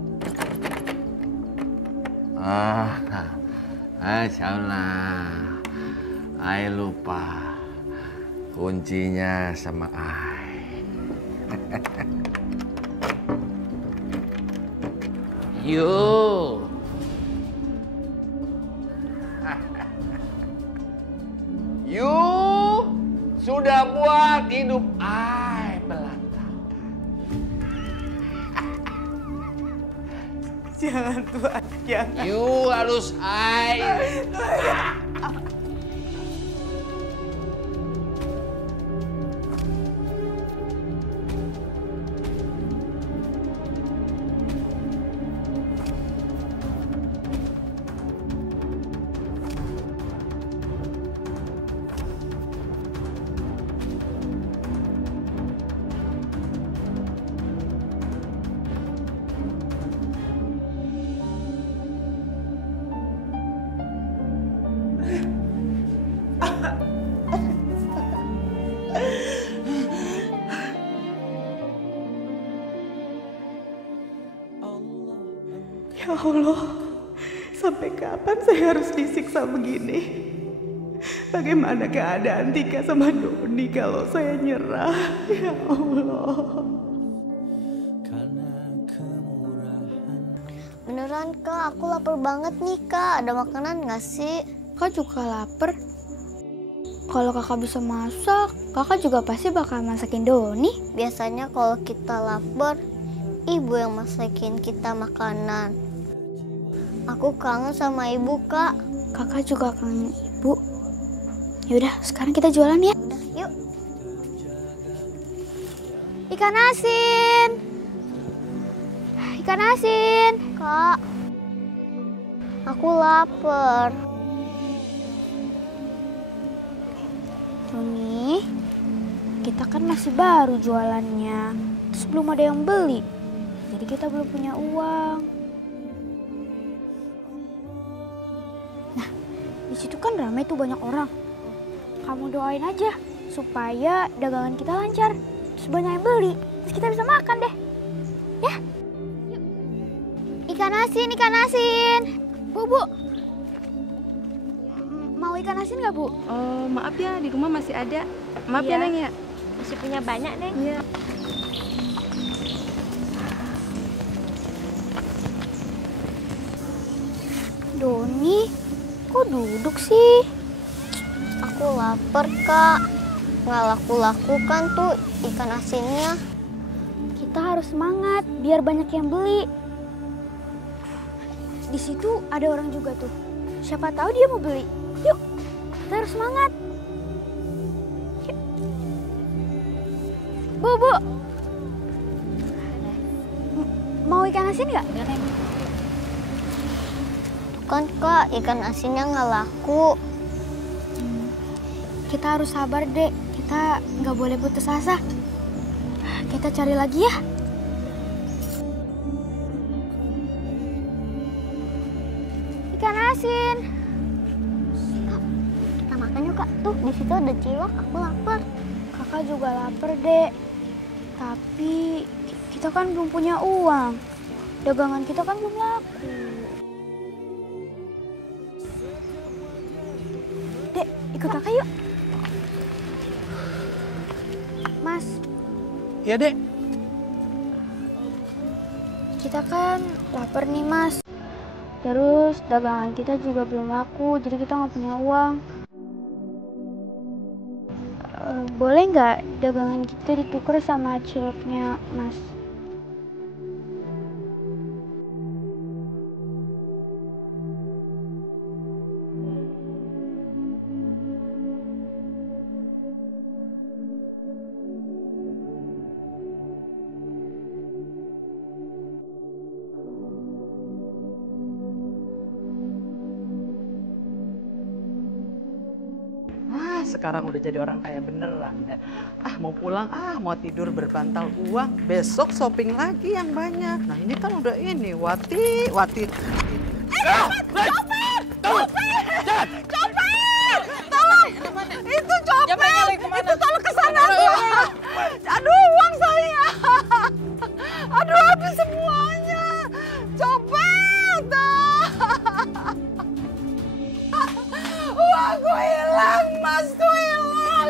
Salah. Ay lupa. Kuncinya sama ay. You sudah buat hidup ay berantakan. Jangan Tuhan, jangan. You harus ay. Ya Allah, sampai kapan saya harus disiksa begini? Bagaimana keadaan Tika sama Doni kalau saya nyerah? Ya Allah. Beneran Kak, aku lapar banget nih Kak. Ada makanan nggak sih? Kak juga lapar. Kalau kakak bisa masak, kakak juga pasti bakal masakin Doni. Biasanya kalau kita lapar, ibu yang masakin kita makanan. Aku kangen sama ibu Kak. Kakak juga kangen ibu. Yaudah, sekarang kita jualan ya. Udah, yuk. Ikan asin. Ikan asin. Kak, aku lapar. Doni, kita kan masih baru jualannya. Terus belum ada yang beli. Jadi kita belum punya uang. Nah, di situ kan ramai tuh banyak orang. Kamu doain aja supaya dagangan kita lancar. Terus banyak yang beli. Terus kita bisa makan deh. Ya? Ikan asin, ikan asin. Bu. Mau ikan asin nggak, Bu? Oh, maaf ya, di rumah masih ada. Maaf ya, Neng ya. Masih punya banyak, Neng. Iya. Doni, kok duduk sih? Aku lapar Kak. Nggak laku-laku kan tuh ikan asinnya. Kita harus semangat biar banyak yang beli. Di situ ada orang juga tuh. Siapa tahu dia mau beli. Yuk, kita harus semangat. Yuk. Bu. Mau ikan asin nggak? Kan Kak, ikan asinnya nggak laku. Kita harus sabar, Dek. Kita nggak boleh putus asa. Kita cari lagi ya. Ikan asin. Kita makan yuk Kak. Tuh, di situ ada cilok. Aku lapar. Kakak juga lapar, Dek. Tapi kita kan belum punya uang. Dagangan kita kan belum laku. Dek, ikut kakak yuk. Mas. Ya, Dek. Kita kan lapar nih, Mas. Terus dagangan kita juga belum laku, jadi kita nggak punya uang. Boleh nggak dagangan kita ditukar sama ciloknya, Mas? Sekarang udah jadi orang kaya beneran. Mau pulang, mau tidur berbantal uang. Besok shopping lagi yang banyak. Nah ini kan udah ini, Wati. Copet! Tolong! Itu copet! Itu tolong ke sana tuh! Aduh, uang saya! Aduh, habis semuanya! Copet! Uangku hilang, masku hilang!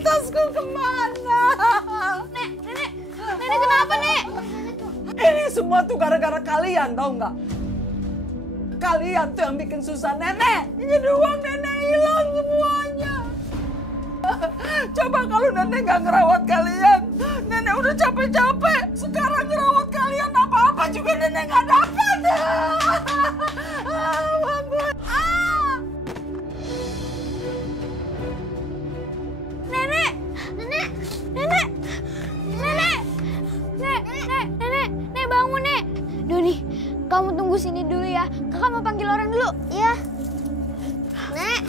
Tasku kemana? Nenek kenapa, Nek? Ini semua tuh gara-gara kalian, tau nggak? Kalian tuh yang bikin susah nenek. Jadi uang nenek hilang semuanya. Coba kalau nenek nggak ngerawat kalian, nenek udah capek-capek. Sekarang ngerawat kalian apa-apa juga nenek nggak dapat. Uang gue. Nek bangun, Nek. Doni, kamu tunggu sini dulu ya. Kakak mau panggil orang dulu. Iya. Nek.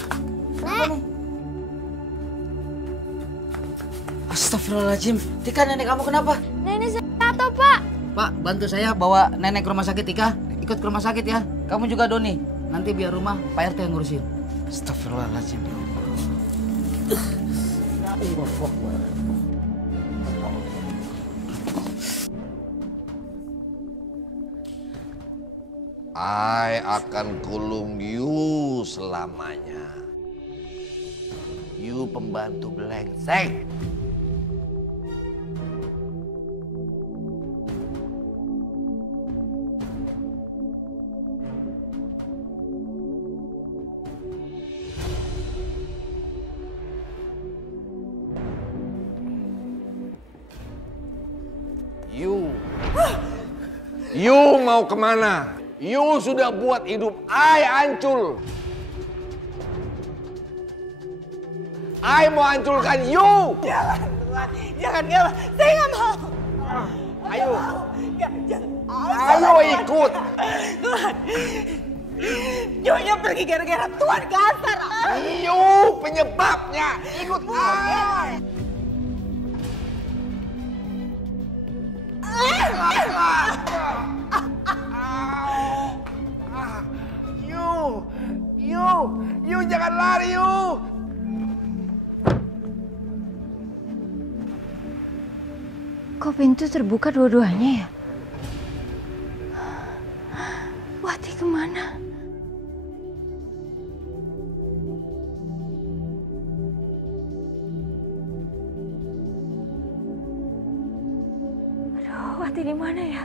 Astagfirullahaladzim. Tika, nenek kamu kenapa? Nenek saya jatuh, Pak. Pak, bantu saya bawa nenek ke rumah sakit. Tika, ikut ke rumah sakit ya. Kamu juga, Doni. Nanti biar rumah Pak RT yang ngurusin. Astagfirullahaladzim. I akan kulung you selamanya. You pembantu belengseng. You mau kemana? You sudah buat hidup I hancur. I mau hancurkan you. Jangan, saya nggak mau. Ayo. Jangan. Ayo ikut. Tuhan, Nyonya pergi gara-gara Tuhan kasar. You penyebabnya. Ikut I. You jangan lari, you. Kok pintu terbuka dua-duanya ya? Wati kemana? Aduh, Wati di mana ya?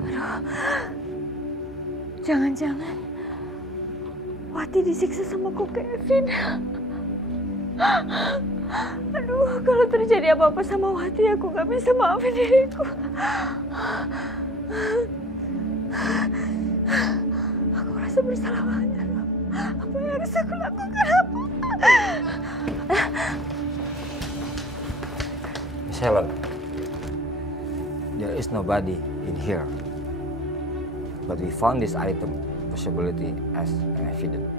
Aduh, jangan-jangan Wati disiksa sama Kok Kevin. Aduh, kalau terjadi apa-apa sama Wati, aku gak bisa maafin diriku. Aku merasa bersalah banget. Apa yang harus aku lakukan? Miss Helen, there is nobody in here. But we found this item, possibility as an evidence.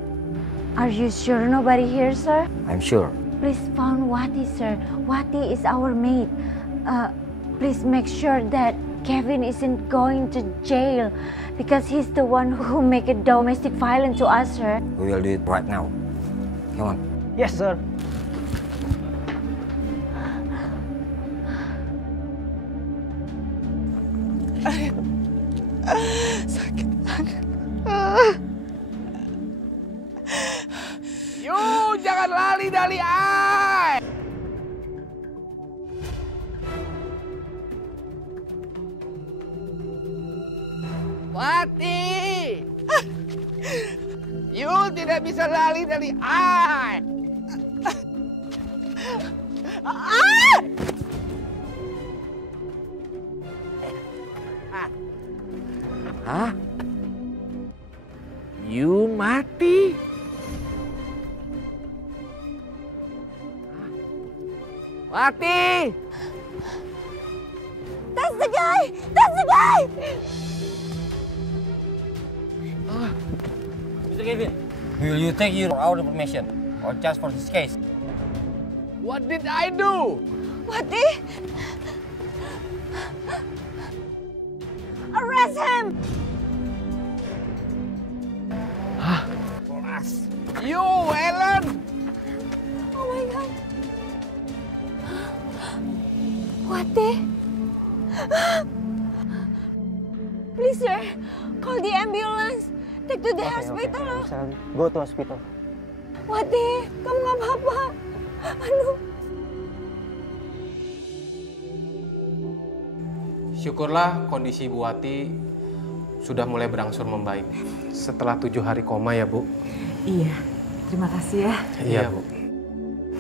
Are you sure nobody here, sir? I'm sure. Please found Wati, sir. Wati is our mate. Please make sure that Kevin isn't going to jail because he's the one who make it domestic violence to us, sir. We will do it right now. Come on. Yes, sir. Sakit banget. You jangan lari dari I. Wati. You tidak bisa lari dari I. Hah? You mati? Wati! That's the guy! That's the guy! Mr. Kevin, will you take your our information or just for this case? What did I do? Wati! Arrest him! Hah? Wati. Please sir, call the ambulance. Take to the hospital. Go to hospital. Wati, kamu nggak apa-apa. Aduh. Syukurlah kondisi Bu Wati sudah mulai berangsur membaik. Setelah 7 hari koma ya, Bu. Iya, terima kasih ya. Iya, Bu.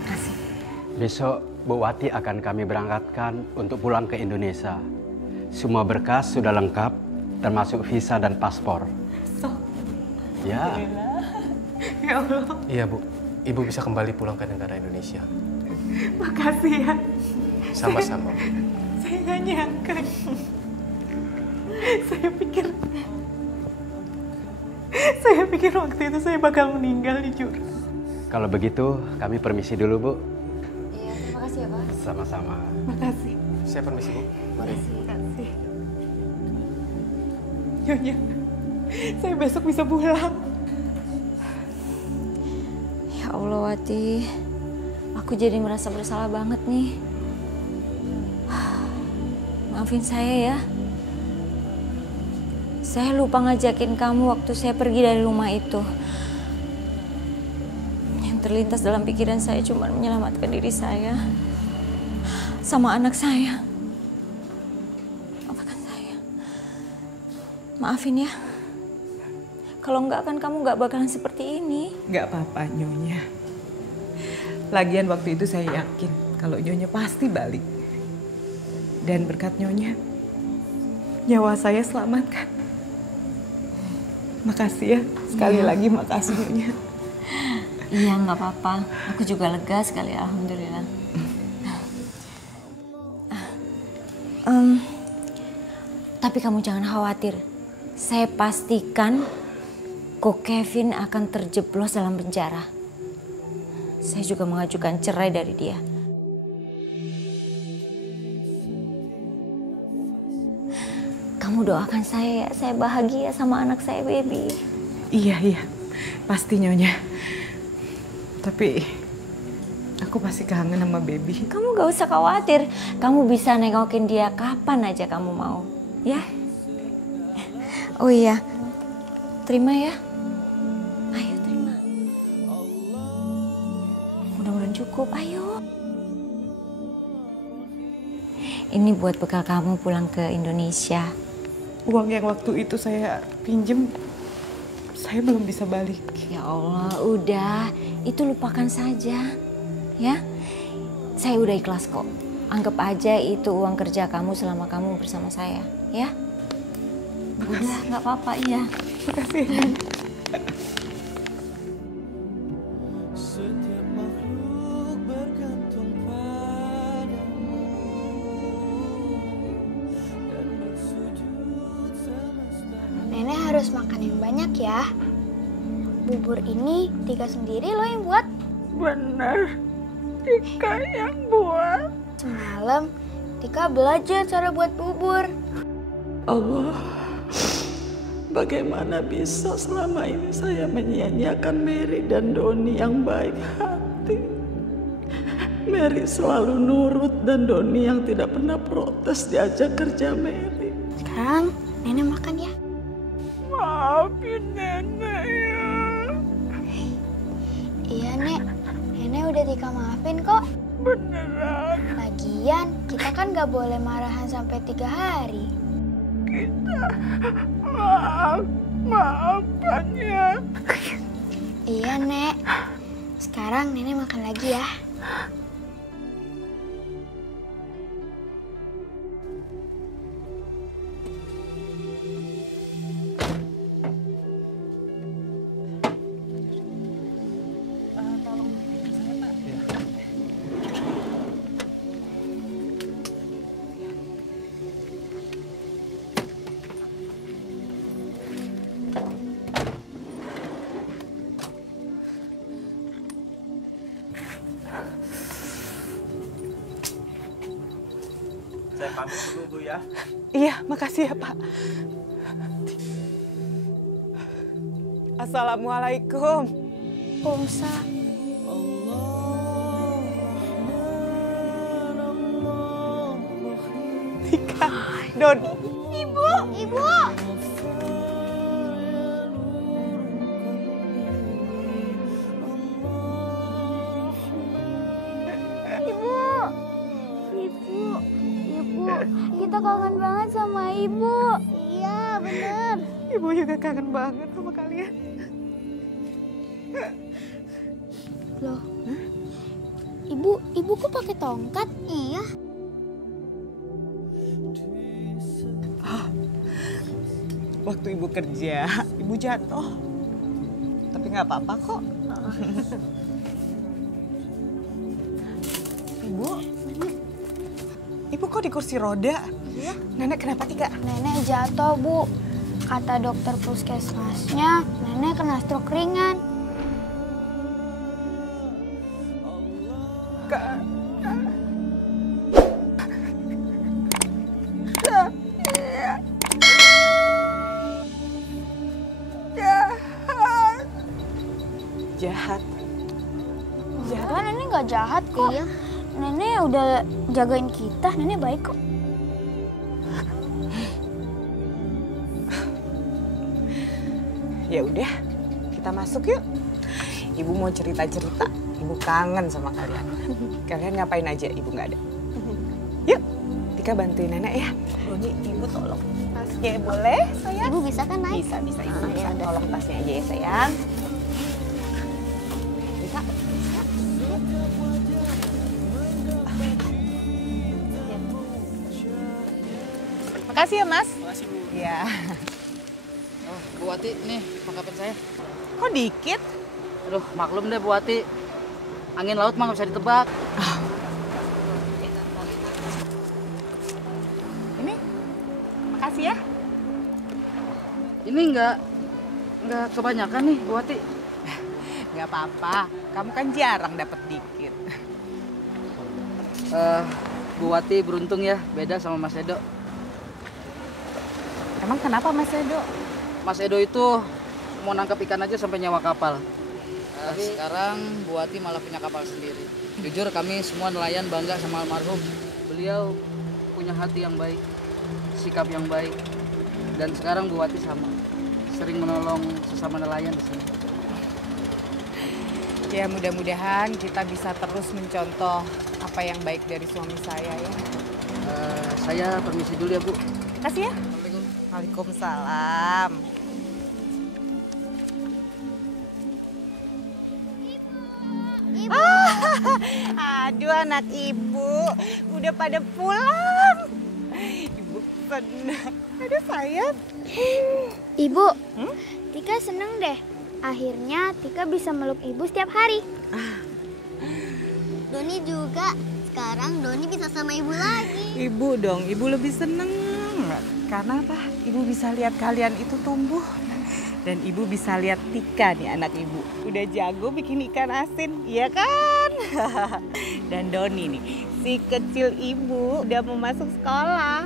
Kasih. Besok Bu Wati akan kami berangkatkan untuk pulang ke Indonesia. Semua berkas sudah lengkap, termasuk visa dan paspor. So. Ya. Ya Allah. Iya, Bu. Ibu bisa kembali pulang ke negara Indonesia. Makasih ya. Sama-sama, Bu. Saya nggak nyangka. Saya pikir waktu itu saya bakal meninggal di jurang. Kalau begitu, kami permisi dulu, Bu. Iya, terima kasih ya, Pak. Sama-sama. Makasih. Saya permisi, Bu. Makasih. Nyonya, saya besok bisa pulang. Ya Allah, Wati. Aku jadi merasa bersalah banget nih. Maafin saya ya. Saya lupa ngajakin kamu waktu saya pergi dari rumah itu. Yang terlintas dalam pikiran saya cuma menyelamatkan diri saya. Sama anak saya. Maafkan saya. Maafin ya. Kalau enggak kan kamu enggak bakalan seperti ini. Enggak apa-apa, Nyonya. Lagian waktu itu saya yakin kalau Nyonya pasti balik. Dan berkat Nyonya, nyawa saya selamatkan. Makasih ya, sekali lagi makasih Nyonya. Iya, nggak apa-apa. Aku juga lega sekali, alhamdulillah. Tapi kamu jangan khawatir. Saya pastikan Ko Kevin akan terjeblos dalam penjara. Saya juga mengajukan cerai dari dia. Kamu doakan saya bahagia sama anak saya, baby. Iya, pasti Nyonya. Tapi aku pasti kangen sama baby. Kamu gak usah khawatir, kamu bisa nengokin dia kapan aja kamu mau, ya? Oh iya, terima ya. Ayo terima. Mudah-mudahan cukup, ayo. Ini buat bekal kamu pulang ke Indonesia. Uang yang waktu itu saya pinjem, saya belum bisa balik. Ya Allah, udah. Itu lupakan saja. Ya, saya udah ikhlas kok. Anggap aja itu uang kerja kamu selama kamu bersama saya. Ya? Udah, nggak apa-apa, iya. Makasih. Nenek harus makan yang banyak ya. Bubur ini Tika sendiri loh yang buat. Bener, Tika yang buat. Semalam Tika belajar cara buat bubur. Allah, bagaimana bisa selama ini saya menyia-nyiakan Mary dan Doni yang baik hati. Mary selalu nurut dan Doni yang tidak pernah protes diajak kerja Mary. Sekarang Nenek makan ya. Maafin Nenek ya. Iya Nek, Nenek udah Tika maafin kok. Beneran. Lagian kita kan gak boleh marahan sampai 3 hari. Maafkan ya. Iya Nek, sekarang Nenek makan lagi ya. Saya pamit dulu, Bu ya. Iya, makasih ya Pak. Assalamualaikum. Waalaikumsalam. Tika, Don. Ibu! Ibu! Ibu, kita kangen banget sama Ibu. Iya, bener. Ibu juga kangen banget sama kalian. Loh, Ibu kok pakai tongkat? Iya. Waktu Ibu kerja, Ibu jatuh. Tapi nggak apa-apa kok. Ibu kok di kursi roda? Iya. Nenek kenapa Tika? Nenek jatuh, Bu. Kata dokter puskesmasnya, nenek kena stroke ringan. Jahat. Enggak, nenek nggak jahat kok. Iya. Nenek udah jagain kita, nenek baik kok. Ya udah, kita masuk yuk. Ibu mau cerita-cerita. Ibu kangen sama kalian. Kalian ngapain aja, Ibu nggak ada. Yuk, Tika bantuin nenek ya. Doni, Ibu tolong tasnya, boleh sayang? Ibu bisa kan naik? Bisa, Ibu bisa. Tolong tasnya aja ya sayang. Bisa? Makasih ya, Mas. Makasih, Bu. Iya. Oh, Bu Wati, nih perlengkapan saya. Kok dikit? Aduh, maklum deh Bu Wati. Angin laut mah nggak bisa ditebak. Ini, makasih ya. Ini nggak kebanyakan nih Bu Wati. Nggak apa-apa, kamu kan jarang dapat dikit. Bu Wati beruntung ya, beda sama Mas Edo. Emang kenapa Mas Edo? Mas Edo itu mau nangkap ikan aja sampai nyewa kapal. Sekarang Bu Wati malah punya kapal sendiri. Jujur kami semua nelayan bangga sama almarhum. Beliau punya hati yang baik, sikap yang baik. Dan sekarang Bu Wati sama, sering menolong sesama nelayan di sini. Ya mudah-mudahan kita bisa terus mencontoh apa yang baik dari suami saya ya. Saya permisi dulu ya Bu. Kasih ya. Waalaikumsalam. Ibu. Aduh anak ibu, udah pada pulang. Ibu senang. Aduh sayang. Ibu, Tika seneng deh. Akhirnya Tika bisa meluk ibu setiap hari. Doni juga. Sekarang Doni bisa sama ibu lagi. Ibu dong, ibu lebih seneng. Karena apa? Ibu bisa lihat kalian itu tumbuh. Dan ibu bisa lihat Tika nih anak ibu. Udah jago bikin ikan asin, iya kan? Dan Doni nih, si kecil ibu udah mau masuk sekolah.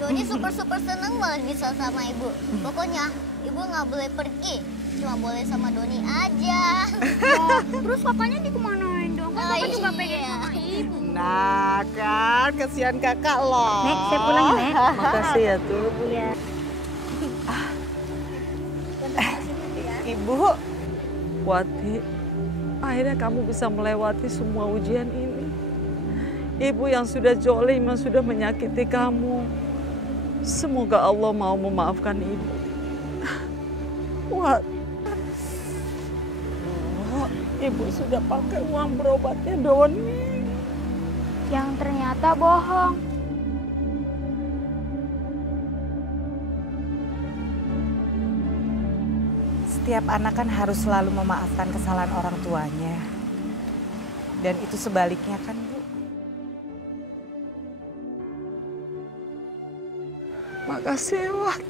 Doni super seneng banget bisa sama ibu. Pokoknya ibu nggak boleh pergi. Cuma boleh sama Doni aja. Terus kakaknya dikemanain dong? Kan kakak juga pengen sama ibu. Nah kan, kesian kakak loh. Nek, saya pulang ya, Nek. Makasih ya tuh. Iya. Ibu. Wati, akhirnya kamu bisa melewati semua ujian ini. Ibu yang sudah zolim, yang sudah menyakiti kamu. Semoga Allah mau memaafkan ibu. Wat, ibu sudah pakai uang berobatnya Doni. Yang ternyata bohong. Setiap anak kan harus selalu memaafkan kesalahan orang tuanya. Dan itu sebaliknya kan, Bu? Makasih, Wat.